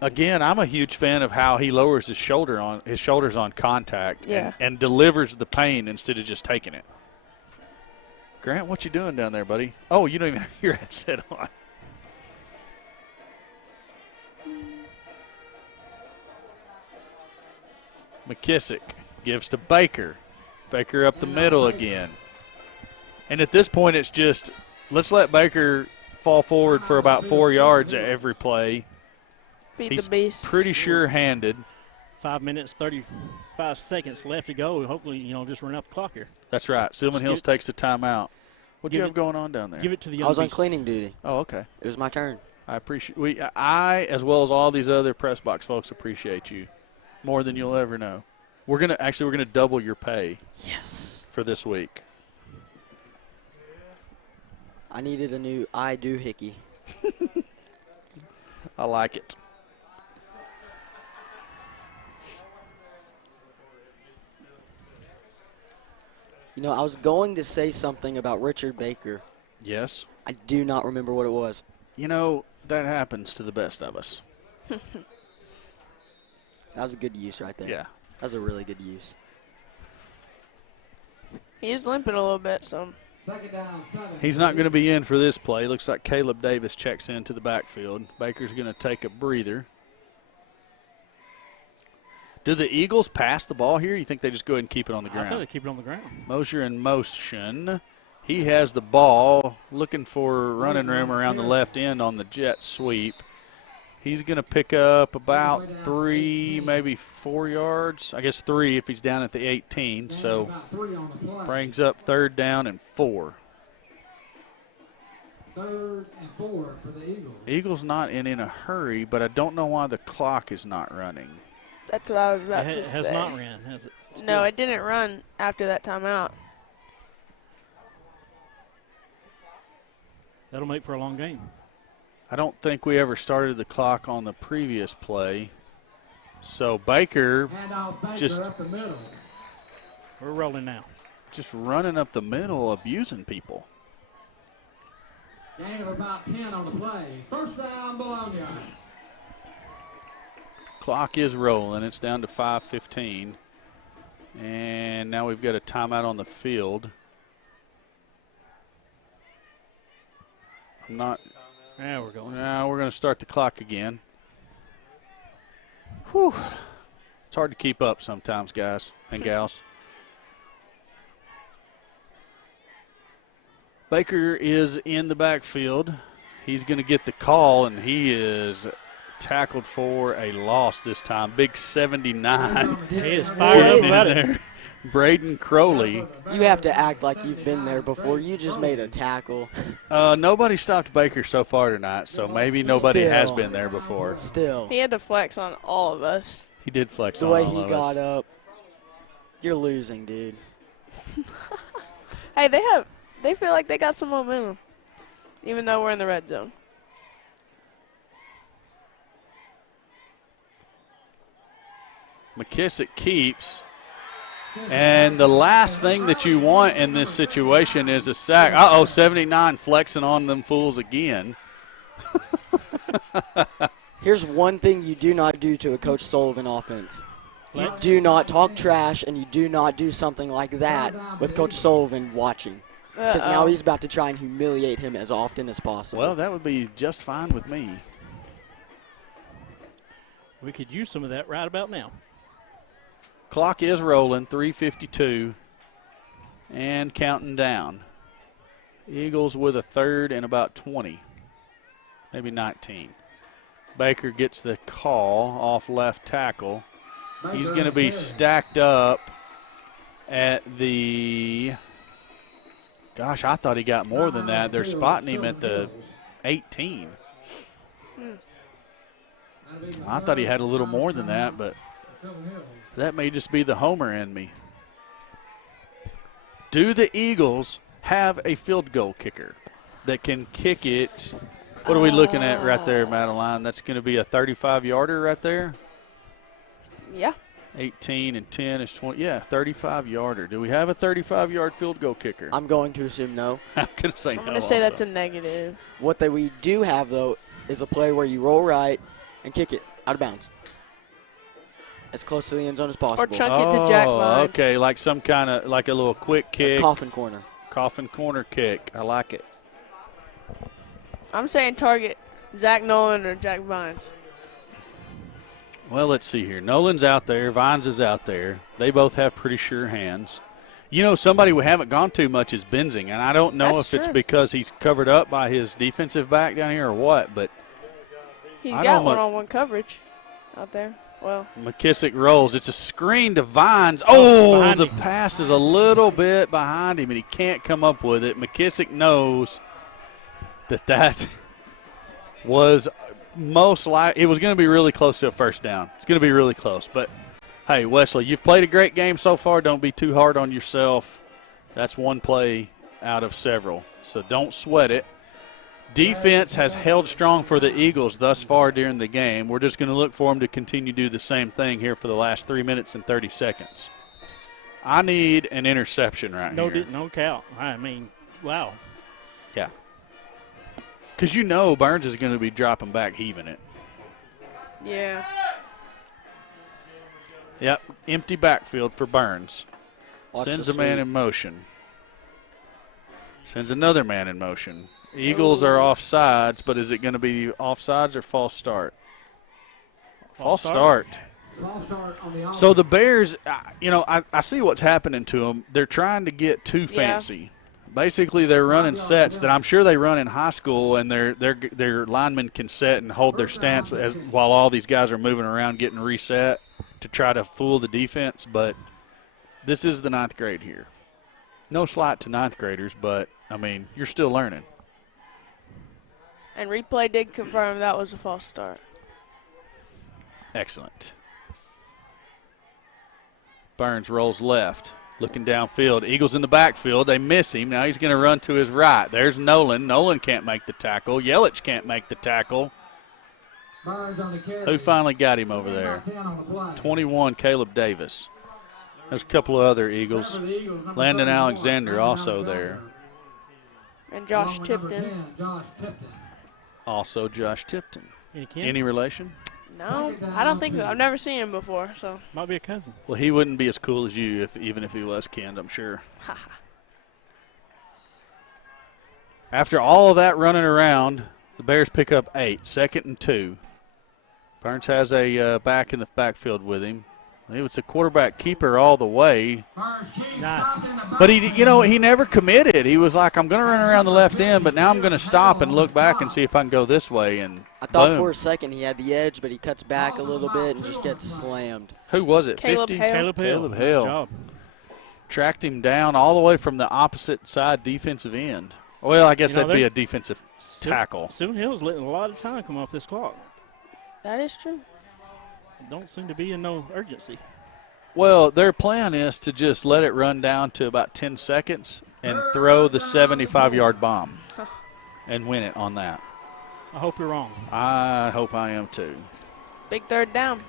Again, I'm a huge fan of how he lowers his shoulders on contact and delivers the pain instead of just taking it. Grant, what you doing down there, buddy? Oh, you don't even have your headset on. McKissick gives to Baker. Baker up the middle again. And at this point, it's just let's let Baker fall forward for about 4 yards every play. Feed the beast. Pretty sure-handed. 5 minutes, 35 seconds left to go. Hopefully, just run out the clock here. That's right. Sylvan Hills takes the timeout. What do you have going on down there? Give it to the young I was on beast. cleaning duty. Oh, okay. It was my turn. I appreciate I, as well as all these other press box folks, appreciate you more than you'll ever know. We're gonna double your pay. Yes. For this week. I needed a new I do hickey. I like it. I was going to say something about Richard Baker. Yes. I do not remember what it was. That happens to the best of us. That was a good use right there. Yeah. That was a really good use. He is limping a little bit, so. Second down, 7. He's not going to be in for this play. Looks like Caleb Davis checks into the backfield. Baker's going to take a breather. Do the Eagles pass the ball here? You think they just go ahead and keep it on the ground? I think they keep it on the ground. Mosier in motion. He has the ball, looking for running room around the left end on the jet sweep. He's going to pick up about 3, maybe 4 yards. I guess 3 if he's down at the 18. So brings up 3rd down and 4. 3rd and 4 for the Eagles. Eagles not in a hurry, but I don't know why the clock is not running. That's what I was about to It say. has not ran, has it? No, it didn't run after that timeout. That'll make for a long game. I don't think we ever started the clock on the previous play. So Baker just up the middle. We're rolling now. Just running up the middle, abusing people. Gain of about 10 on the play. First down, Vilonia. Clock is rolling. It's down to 5:15. And now we've got a timeout on the field. Now we're going. Now we're going to start the clock again. Whew. It's hard to keep up sometimes, guys and gals. Baker is in the backfield. He's going to get the call, and he is tackled for a loss this time. Big 79. He is fired up about it. there. Braden Crowley. You have to act like you've been there before. You just made a tackle. Nobody stopped Baker so far tonight, so maybe nobody has Still. been there before. Still. He had to flex on all of us. He did flex The on way all he of got us. up. You're losing, dude. Hey, they feel like they got some momentum, even though we're in the red zone. McKissick keeps. And the last thing that you want in this situation is a sack. 79 flexing on them fools again. Here's one thing you do not do to a Coach Sullivan offense. You do not talk trash, and you do not do something like that with Coach Sullivan watching. Because now he's about to try and humiliate him as often as possible. Well, that would be just fine with me. We could use some of that right about now. Clock is rolling, 3:52, and counting down. Eagles with a 3rd and about 20, maybe 19. Baker gets the call off left tackle. He's going to be stacked up at the – gosh, I thought he got more than that. They're spotting him at the 18. I thought he had a little more than that, but That may just be the homer in me. Do the Eagles have a field goal kicker that can kick it? What are we looking at right there, Madeline? That's going to be a 35-yarder right there? Yeah. 18 and 10 is 20. Yeah, 35-yarder. Do we have a 35-yard field goal kicker? I'm going to assume no. I'm going to say I'm no. going to say also. that's a negative. What we do have, though, is a play where you roll right and kick it out of bounds. As close to the end zone as possible. Or chunk it to Jack Vines. Okay, like some kind of, like a little quick kick. Coffin corner. Coffin corner kick. I like it. I'm saying target Zach Nolan or Jack Vines. Well, let's see here. Nolan's out there. Vines is out there. They both have pretty sure hands. You know, somebody we haven't gone to much is Benzing, and I don't know That's if it's true. because he's covered up by his defensive back down here or what, but He's I got don't one-on-one coverage out there. Well, McKissick rolls. It's a screen to Vines. Oh, behind the him. pass is a little bit behind him, and he can't come up with it. McKissick knows that was most likely it was going to be really close to a first down. It's going to be really close. But, hey, Wesley, you've played a great game so far. Don't be too hard on yourself. That's one play out of several, so don't sweat it. Defense has held strong for the Eagles thus far during the game. We're just going to look for them to continue to do the same thing here for the last 3 minutes and 30 seconds. I need an interception right here. No count. I mean, wow. Yeah. Because you know Burns is going to be dropping back, heaving it. yeah. Yep, empty backfield for Burns. Watch Sends the a man sweep. in motion. Sends another man in motion. Eagles are offsides, but is it going to be offsides or false start? False start. So the Bears, I see what's happening to them. They're trying to get too fancy. Basically, they're running sets that I'm sure they run in high school, and their linemen can set and hold their stance while all these guys are moving around getting reset to try to fool the defense. But this is the ninth grade here. No slight to ninth graders, but, I mean, you're still learning. And replay did confirm that was a false start. Excellent. Burns rolls left, looking downfield. Eagles in the backfield. They miss him. Now he's going to run to his right. There's Nolan. Nolan can't make the tackle. Yelich can't make the tackle. Who finally got him over there? 21, Caleb Davis. There's a couple of other Eagles. Landon Alexander also there. And Josh Tipton. Also Josh Tipton. Any relation? No, I don't think so. I've never seen him before, so. Might be a cousin. Well, he wouldn't be as cool as you even if he was Ken, I'm sure. After all of that running around, the Bears pick up 8, 2nd and 2. Burns has a back in the backfield with him. He was a quarterback keeper all the way. Nice. But he never committed. He was like, I'm going to run around the left end, but now I'm going to stop and look back and see if I can go this way. And I thought boom. for a second he had the edge, but he cuts back a little bit and just gets slammed. Who was it? Caleb 50? Hale. Caleb Hill. Caleb Nice Hill. job. Tracked him down all the way from the opposite side defensive end. Well, I guess that'd be a defensive tackle. Sylvan Hill's letting a lot of time come off this clock. That is true. Don't seem to be in no urgency. Well, their plan is to just let it run down to about 10 seconds and throw the 75-yard bomb and win it on that. I hope you're wrong. I hope I am too. Big third down.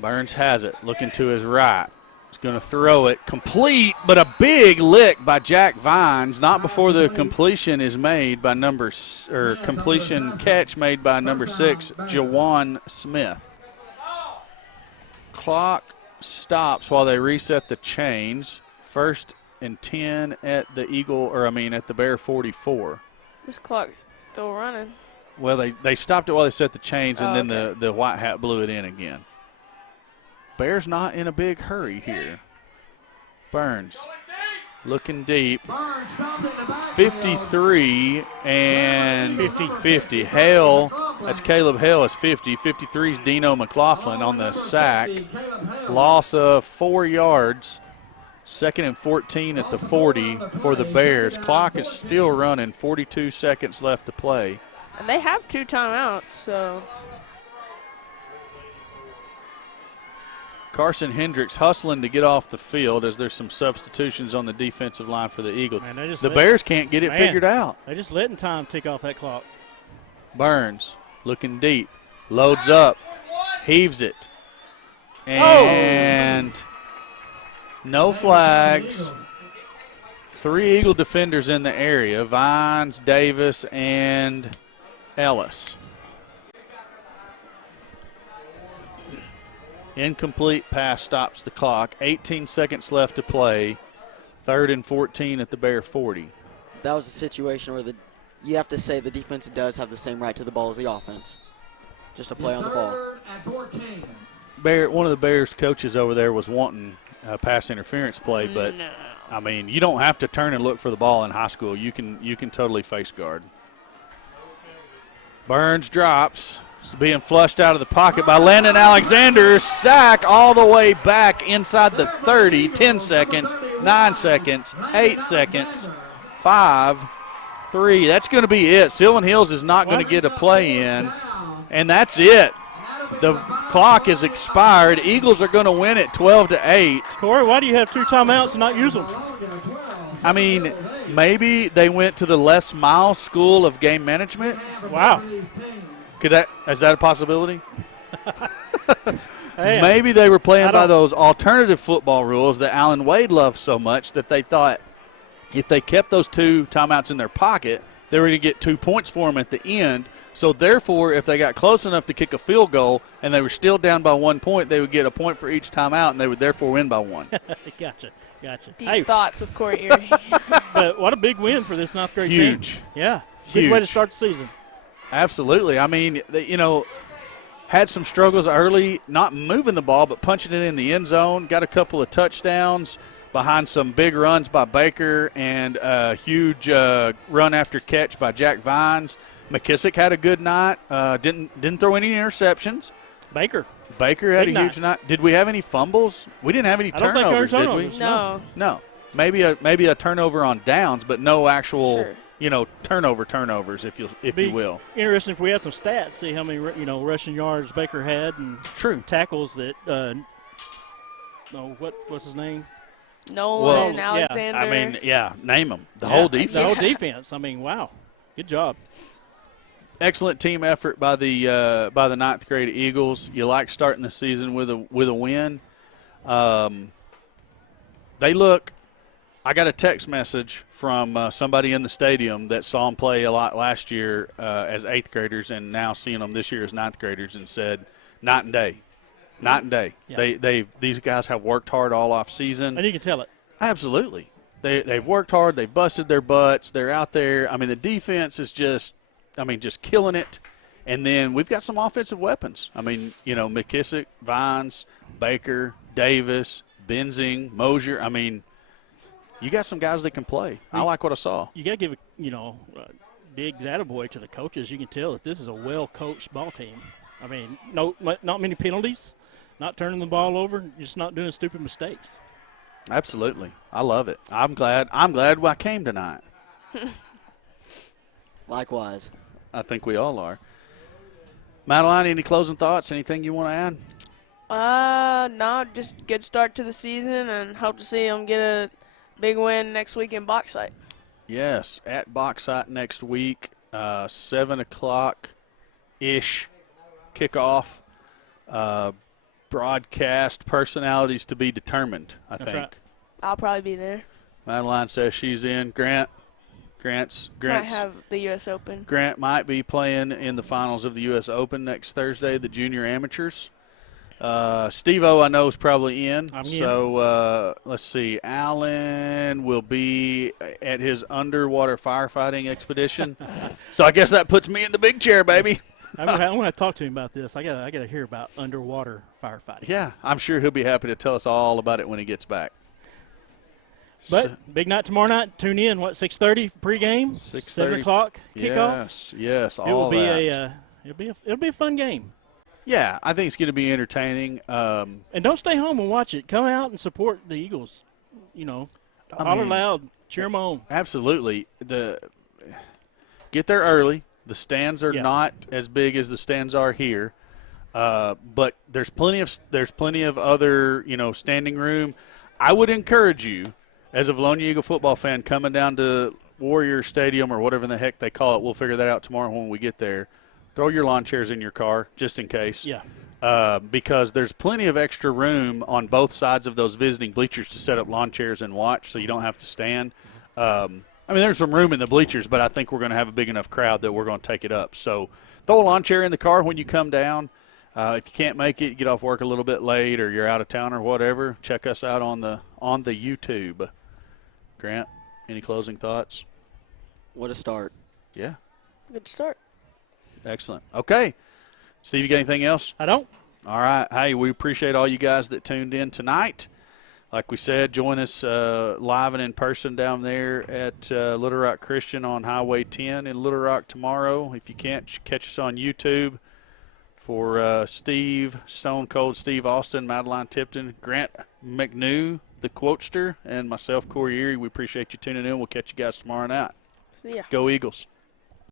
Burns has it, looking to his right. He's going to throw it complete, but a big lick by Jack Vines, not before the completion is made by completion catch made by number 6, Jawan Smith. Clock stops while they reset the chains. 1st and 10 at the at the Bear 44. This clock's still running. Well, they stopped it while they set the chains, and then okay. the white hat blew it in again. Bears not in a big hurry here. Burns looking deep. 53 and 50. Hale, that's Caleb Hale is 50. 53 is Dino McLaughlin on the sack. Loss of 4 yards. 2nd and 14 at the 40 for the Bears. Clock is still running. 42 seconds left to play. And they have 2 timeouts, so. Carson Hendricks hustling to get off the field as there's some substitutions on the defensive line for the Eagles. Man, they just The Bears can't get it figured out. They're just letting time tick off that clock. Burns looking deep, loads up, heaves it, and no flags. 3 Eagle defenders in the area, Vines, Davis, and Ellis. Incomplete pass stops the clock. 18 seconds left to play. 3rd and 14 at the Bear 40. That was a situation where you have to say the defense does have the same right to the ball as the offense. Just a play on the ball. 3rd and 14. One of the Bears coaches over there was wanting a pass interference play, but No. I mean, you don't have to turn and look for the ball in high school. You can totally face guard. Burns drops. It's being flushed out of the pocket by Landon Alexander. Sack all the way back inside the 30. 10 seconds, 9 seconds, 8 seconds, 5, 3. That's going to be it. Sylvan Hills is not going to get a play in, and that's it. The clock is expired. Eagles are going to win it 12-8. Corey, why do you have 2 timeouts and not use them? I mean, maybe they went to the Les Miles School of Game Management. Wow. Is that a possibility? Hey, Maybe they were playing by those alternative football rules that Alan Wade loves so much that they thought if they kept those 2 timeouts in their pocket, they were going to get 2 points for them at the end. So, therefore, if they got close enough to kick a field goal and they were still down by 1 point, they would get a point for each timeout, and they would therefore win by 1. Gotcha. Deep thoughts with Corey Erie. But what a big win for this 9th grade team. Huge. Yeah. Huge. Big way to start the season. Absolutely. I mean, had some struggles early, not moving the ball, but punching it in the end zone. Got a couple of touchdowns behind some big runs by Baker and a huge run after catch by Jack Vines. McKissick had a good night. Didn't throw any interceptions. Baker had big a huge night. Did we have any fumbles? We didn't have any I don't think there were turnovers, did we? turnovers. No. No. Maybe a turnover on downs, but no actual Sure. turnovers, if you will. Interesting if we had some stats, see how many rushing yards Baker had and True. tackles that. What's his name? Nolan, yeah. Alexander. I mean, name them. The whole defense. The whole defense. I mean, wow, good job. Excellent team effort by the 9th grade Eagles. You like starting the season with a win. They look. I got a text message from somebody in the stadium that saw them play a lot last year as 8th graders and now seeing them this year as 9th graders and said, night and day. Night and day. Yeah. These guys have worked hard all off season. And you can tell it. Absolutely. They've worked hard. They've busted their butts. They're out there. I mean, the defense is just killing it. And then we've got some offensive weapons. I mean, McKissick, Vines, Baker, Davis, Benzing, Mosier. I mean, you got some guys that can play. I like what I saw. You got to give a big attaboy to the coaches. You can tell that this is a well-coached ball team. I mean, not many penalties, not turning the ball over, just not doing stupid mistakes. Absolutely. I love it. I'm glad I came tonight. Likewise. I think we all are. Madeline, any closing thoughts? Anything you want to add? No, just good start to the season and hope to see them get a big win next week in Bauxite. Yes, at Bauxite next week, 7 o'clock-ish kickoff. Broadcast personalities to be determined, I think. Right. I'll probably be there. Madeline says she's in. Grant's Might have the U.S. Open. Grant might be playing in the finals of the U.S. Open next Thursday, the junior amateurs. Steve-O, I know, is probably in. I'm in. So let's see. Alan will be at his underwater firefighting expedition. So I guess that puts me in the big chair, baby. I'm gonna talk to him about this. I gotta hear about underwater firefighting. Yeah, I'm sure he'll be happy to tell us all about it when he gets back. But big night tomorrow night. Tune in. 6:30 pregame. 7 o'clock kickoff. Yes, all It will be that. it'll be a fun game. Yeah, I think it's going to be entertaining. And don't stay home and watch it. Come out and support the Eagles. Holler loud, cheer them on. Absolutely. Get there early. The stands are not as big as the stands are here. But there's plenty of other, standing room. I would encourage you, as a Vilonia Eagle football fan, coming down to Warrior Stadium or whatever the heck they call it. We'll figure that out tomorrow when we get there. Throw your lawn chairs in your car just in case. Yeah. Because there's plenty of extra room on both sides of those visiting bleachers to set up lawn chairs and watch, so you don't have to stand. There's some room in the bleachers, but I think we're going to have a big enough crowd that we're going to take it up. So throw a lawn chair in the car when you come down. If you can't make it, you get off work a little bit late or you're out of town or whatever, check us out on the YouTube. Grant, any closing thoughts? What a start. Yeah. Good start. Excellent. Okay. Steve, you got anything else? I don't. All right. Hey, we appreciate all you guys that tuned in tonight. Like we said, join us live and in person down there at Little Rock Christian on Highway 10 in Little Rock tomorrow. If you can't, catch us on YouTube. For Steve, Stone Cold Steve Austin, Madeline Tipton, Grant McNew, the Quotester, and myself, Corey Erie, we appreciate you tuning in. We'll catch you guys tomorrow night. See ya. Go Eagles.